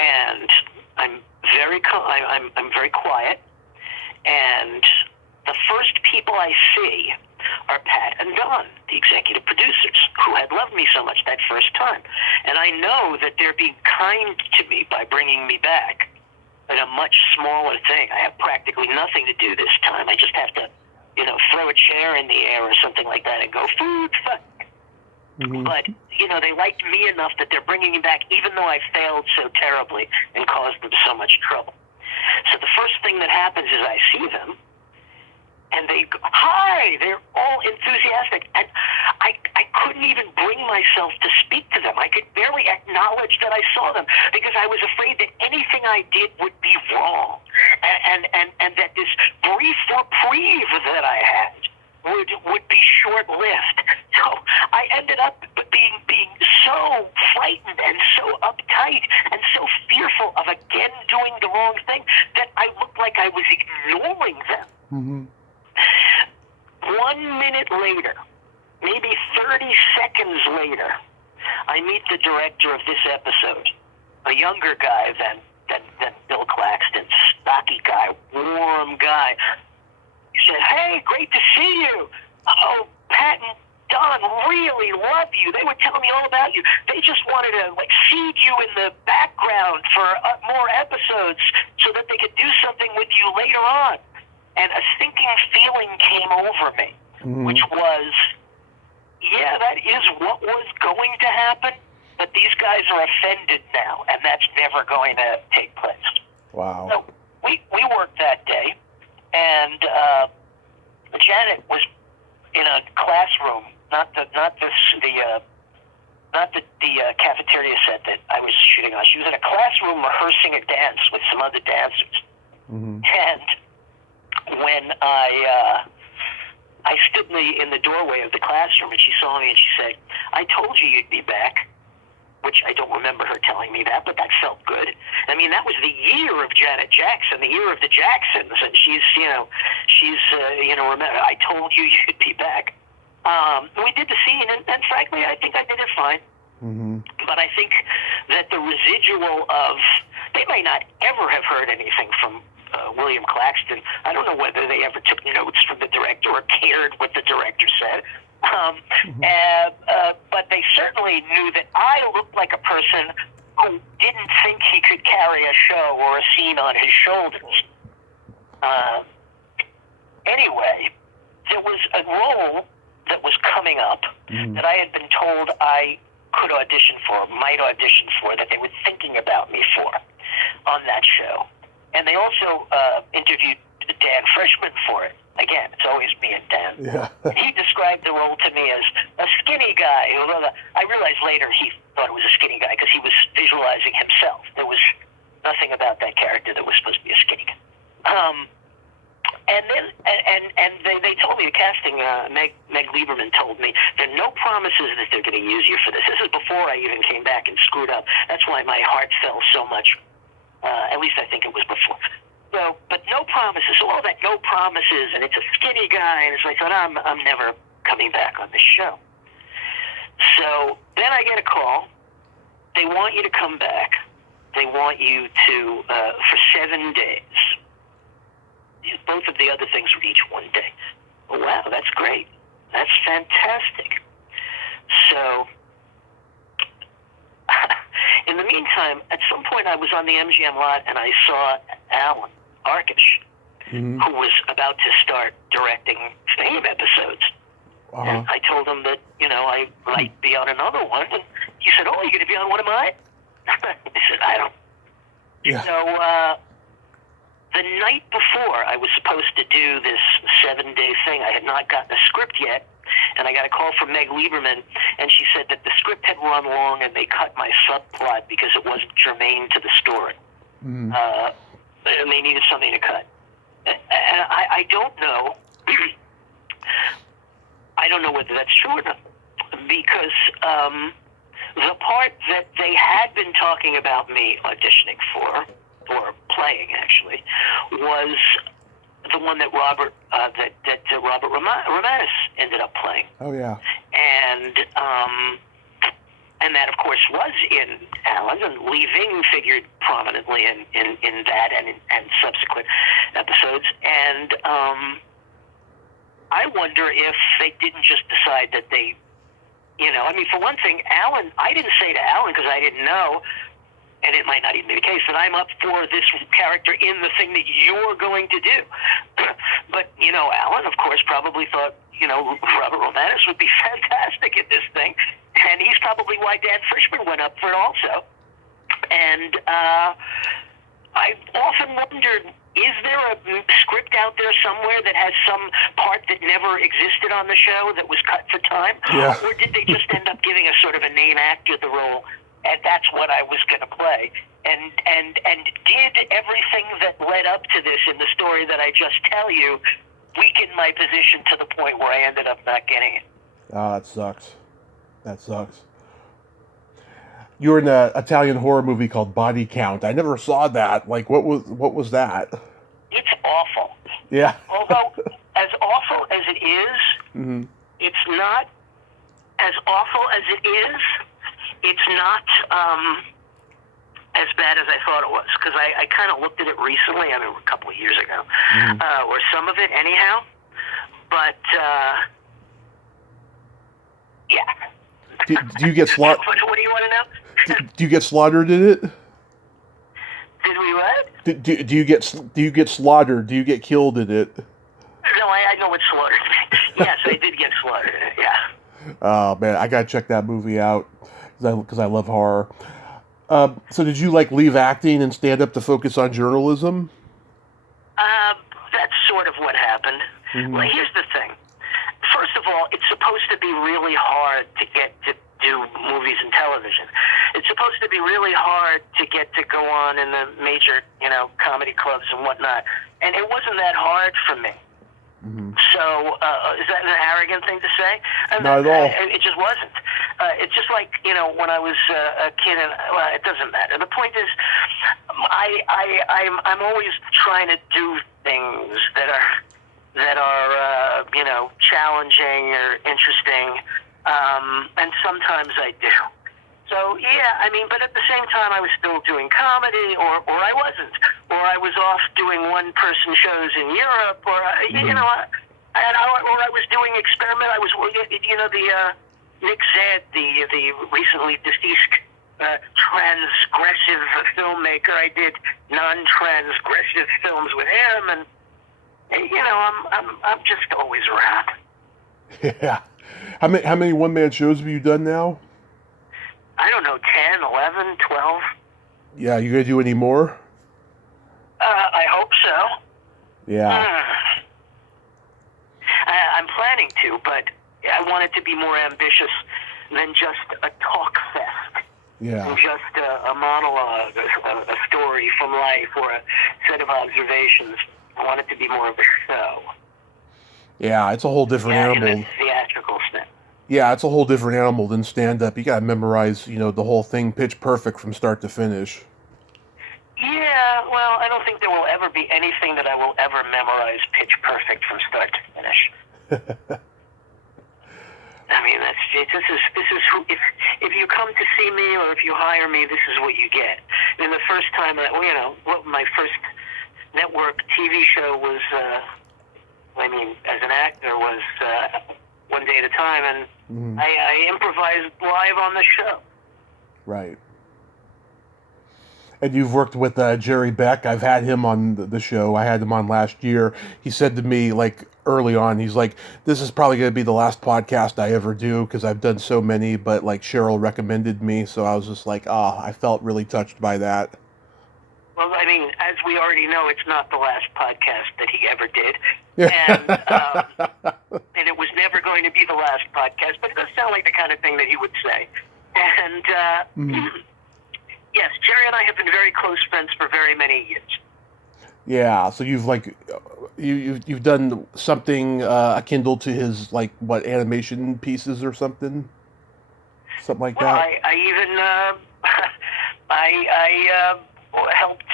and I'm very quiet, and the first people I see are Pat and Don, the executive producers, who had loved me so much that first time. And I know that they're being kind to me by bringing me back in a much smaller thing. I have practically nothing to do this time. I just have to, throw a chair in the air or something like that and go, food, fuck. But, they liked me enough that they're bringing me back, even though I failed so terribly and caused them so much trouble. So the first thing that happens is I see them, and they go, hi, they're all enthusiastic. And I couldn't even bring myself to speak to them. I could barely acknowledge that I saw them because I was afraid that anything I did would be wrong. And that this brief reprieve that I had would be short-lived. So I ended up being so frightened and so uptight and so fearful of again doing the wrong thing that I looked like I was ignoring them. 1 minute later, maybe 30 seconds later, I meet the director of this episode, a younger guy than Bill Claxton, stocky guy, warm guy. He said, hey, great to see you. Oh, Pat and Don really love you. They would tell me all about you. They just wanted to like feed you in the background for more episodes so that they could do something with you later on. And a sinking feeling came over me, which was, yeah, that is what was going to happen, but these guys are offended now, and that's never going to take place. Wow. So we worked that day, and Janet was in a classroom, not the cafeteria set that I was shooting on. She was in a classroom rehearsing a dance with some other dancers. And when I stood in the doorway of the classroom, and she saw me, and she said, "I told you you'd be back," which I don't remember her telling me that, but that felt good. I mean, that was the year of Janet Jackson, the year of the Jacksons, and she's remember, I told you you'd be back. We did the scene, and frankly, I think I did it fine. But I think that the residual of, they may not ever have heard anything from William Claxton. I don't know whether they ever took notes from the director or cared what the director said. But they certainly knew that I looked like a person who didn't think he could carry a show or a scene on his shoulders. Anyway, there was a role that was coming up that I had been told I could audition for, might audition for, that they were thinking about me for on that show. And they also interviewed Dan Frischman for it. Again, it's always me and Dan. Yeah. He described the role to me as a skinny guy. I realized later he thought it was a skinny guy because he was visualizing himself. There was nothing about that character that was supposed to be a skinny guy. And then they told me, the casting, Meg Lieberman told me, there are no promises that they're going to use you for this. This is before I even came back and screwed up. That's why my heart fell so much. At least I think it was before. So, but no promises. So all that no promises, and it's a skinny guy, and so I thought, I'm never coming back on this show. So then I get a call. They want you to come back. They want you to, for 7 days. Both of the other things were each 1 day. Oh, wow, that's great. That's fantastic. So, in the meantime, at some point I was on the MGM lot and I saw Alan Arkish, who was about to start directing Fame episodes. And I told him that, I might be on another one. And he said, "Oh, you're going to be on one of mine?" I said, "I don't." Yeah. So, the night before I was supposed to do this 7-day thing, I had not gotten a script yet, and I got a call from Meg Lieberman, and she said that the script had run long and they cut my subplot because it wasn't germane to the story. And they needed something to cut. And I don't know. I don't know whether that's true or not, because the part that they had been talking about me auditioning for, or playing actually, was the one that Robert Romanus ended up playing. Oh yeah. And that of course was in Alan, and Lee Ving figured prominently in that and subsequent episodes. And I wonder if they didn't just decide that they, for one thing, Alan, I didn't say to Alan because I didn't know, and it might not even be the case, that I'm up for this character in the thing that you're going to do. But, Alan, of course, probably thought, Robert Romanus would be fantastic at this thing, and he's probably why Dan Frischman went up for it also. And I've often wondered, is there a script out there somewhere that has some part that never existed on the show that was cut for time? Yeah. Or did they just end up giving a sort of a name actor the role, and that's what I was going to play? And did everything that led up to this in the story that I just tell you weaken my position to the point where I ended up not getting it? Oh, that sucks. You were in an Italian horror movie called Body Count. I never saw that. Like, what was that? It's awful. Yeah. Although, as awful as it is, it's not as awful as it is. It's not as bad as I thought it was, because I kind of looked at it recently, a couple of years ago, or some of it anyhow. But Do you get What do you want to know? do you get slaughtered in it? Did we what? Do you get slaughtered? Do you get killed in it? No, I know what slaughtered means. Yes, I did get slaughtered in it, yeah. Oh man, I gotta check that movie out because I love horror. So did you like leave acting and stand up to focus on journalism? That's sort of what happened. Mm-hmm. Well, here's the thing. First of all, it's supposed to be really hard to get to do movies and television. It's supposed to be really hard to get to go on in the major, comedy clubs and whatnot. And it wasn't that hard for me. Mm-hmm. So, is that an arrogant thing to say? Not at all. It just wasn't. It's just like, when I was a kid, and well, it doesn't matter. The point is, I'm always trying to do things that are challenging or interesting, and sometimes I do. So, yeah, but at the same time, I was still doing comedy, or I wasn't. Or I was off doing one-person shows in Europe, or, or I was doing experiment. I was, the Nick Zed, the recently deceased transgressive filmmaker, I did non-transgressive films with him, and, I'm just always around. Yeah. How many one-man shows have you done now? I don't know, 10, 11, 12. Yeah, you gonna do any more? I hope so. Yeah. I'm planning to, but I want it to be more ambitious than just a talk fest. Yeah. Than just a monologue, a story from life, or a set of observations. I want it to be more of a show. Yeah, it's a whole different animal. In a theatrical sense. Yeah, it's a whole different animal than stand-up. You gotta memorize, the whole thing pitch perfect from start to finish. Yeah, well, I don't think there will ever be anything that I will ever memorize pitch perfect from start to finish. This is who, if you come to see me or if you hire me, this is what you get. And the first time my first network TV show was, as an actor, was One Day at a Time, and Mm-hmm. I improvised live on the show. Right. And you've worked with Jerry Beck. I've had him on the show. I had him on last year. He said to me, early on, he's like, this is probably going to be the last podcast I ever do because I've done so many, but, Cheryl recommended me, so I was just like, I felt really touched by that. Well, as we already know, it's not the last podcast that he ever did. And it was never going to be the last podcast, but it does sound like the kind of thing that he would say. And, yes, Jerry and I have been very close friends for very many years. Yeah, so you've, you've done something akin to his, animation pieces or something? Something like that? I even, I helped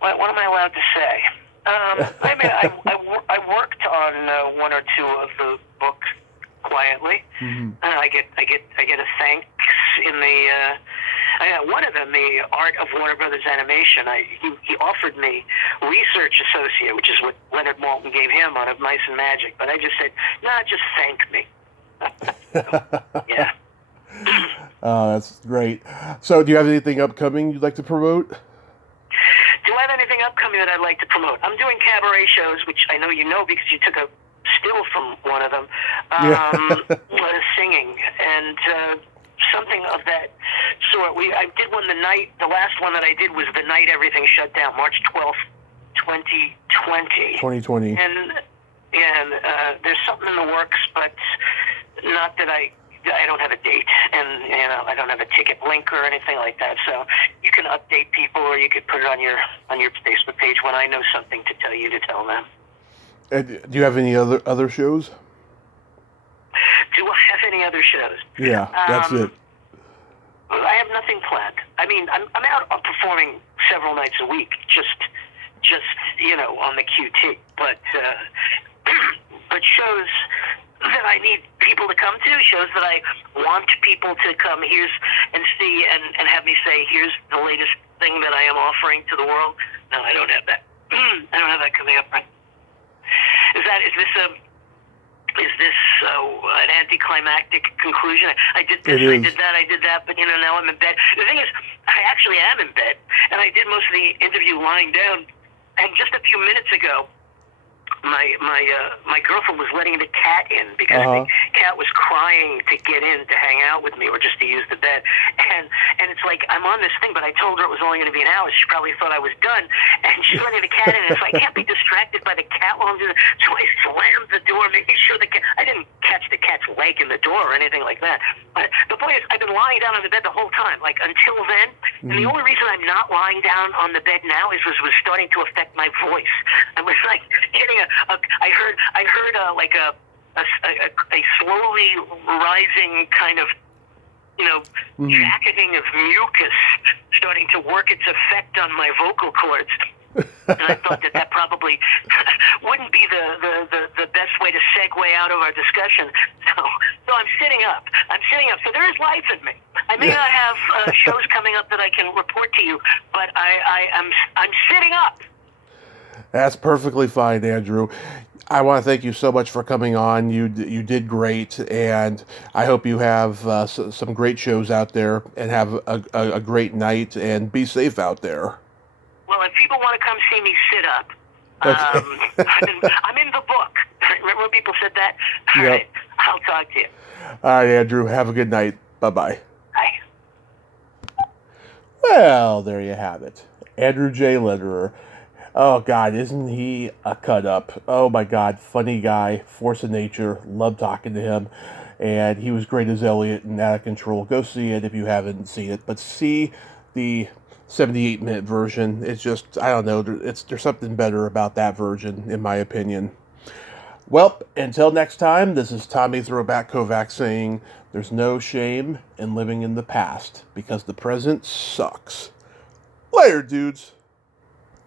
what am I allowed to say? I worked on one or two of the books quietly. Mm-hmm. I get a thanks in the one of them, the Art of Warner Brothers Animation. He offered me research associate, which is what Leonard Maltin gave him on Of Mice and Magic. But I just said, just thank me. Yeah. That's great. So, do you have anything upcoming you'd like to promote? Do I have anything upcoming that I'd like to promote? I'm doing cabaret shows, which I know you know because you took a still from one of them, singing, and something of that sort. I did one the last one that I did was the night everything shut down, March 12th, 2020. 2020. And there's something in the works, but not that I don't have a date, and I don't have a ticket link or anything like that. So you can update people, or you could put it on your Facebook page when I know something to tell you to tell them. And do you have any other shows? Do I have any other shows? Yeah, that's it. I have nothing planned. I'm out performing several nights a week, just on the QT, but shows that I need people to come to, shows that I want people to come here and see and have me say, here's the latest thing that I am offering to the world. No, I don't have that. I don't have that coming up. Right? Is this an anticlimactic conclusion. I did this, I did that, but now I'm in bed. The thing is, I actually am in bed, and I did most of the interview lying down. And just a few minutes ago, my girlfriend was letting the cat in because the cat was crying to get in to hang out with me or just to use the bed. And it's like, I'm on this thing, but I told her it was only going to be an hour. She probably thought I was done. And she's letting the cat in, and so I can't be distracted by the cat while I'm doing it. So I slammed the door, making sure the cat... I didn't catch the cat's leg in the door or anything like that. But the point is, I've been lying down on the bed the whole time, like until then. And the only reason I'm not lying down on the bed now is was starting to affect my voice. I was like getting I heard like a slowly rising kind of jacketing of mucus starting to work its effect on my vocal cords. And I thought that probably wouldn't be the best way to segue out of our discussion. So I'm sitting up. So there is life in me. I may not have shows coming up that I can report to you, but I'm sitting up. That's perfectly fine, Andrew. I want to thank you so much for coming on. You did great, and I hope you have some great shows out there and have a great night, and be safe out there. Well, if people want to come see me sit up, okay. I'm in the book. Remember when people said that? All right, I'll talk to you. All right, Andrew. Have a good night. Bye-bye. Bye. Well, there you have it. Andrew J. Lederer. Oh, God, isn't he a cut-up? Oh, my God, funny guy, force of nature, love talking to him, and he was great as Elliot in Out of Control. Go see it if you haven't seen it, but see the 78-minute version. It's just, I don't know, there's something better about that version, in my opinion. Well, until next time, this is Tommy Throwback Kovac saying, there's no shame in living in the past, because the present sucks. Later, dudes.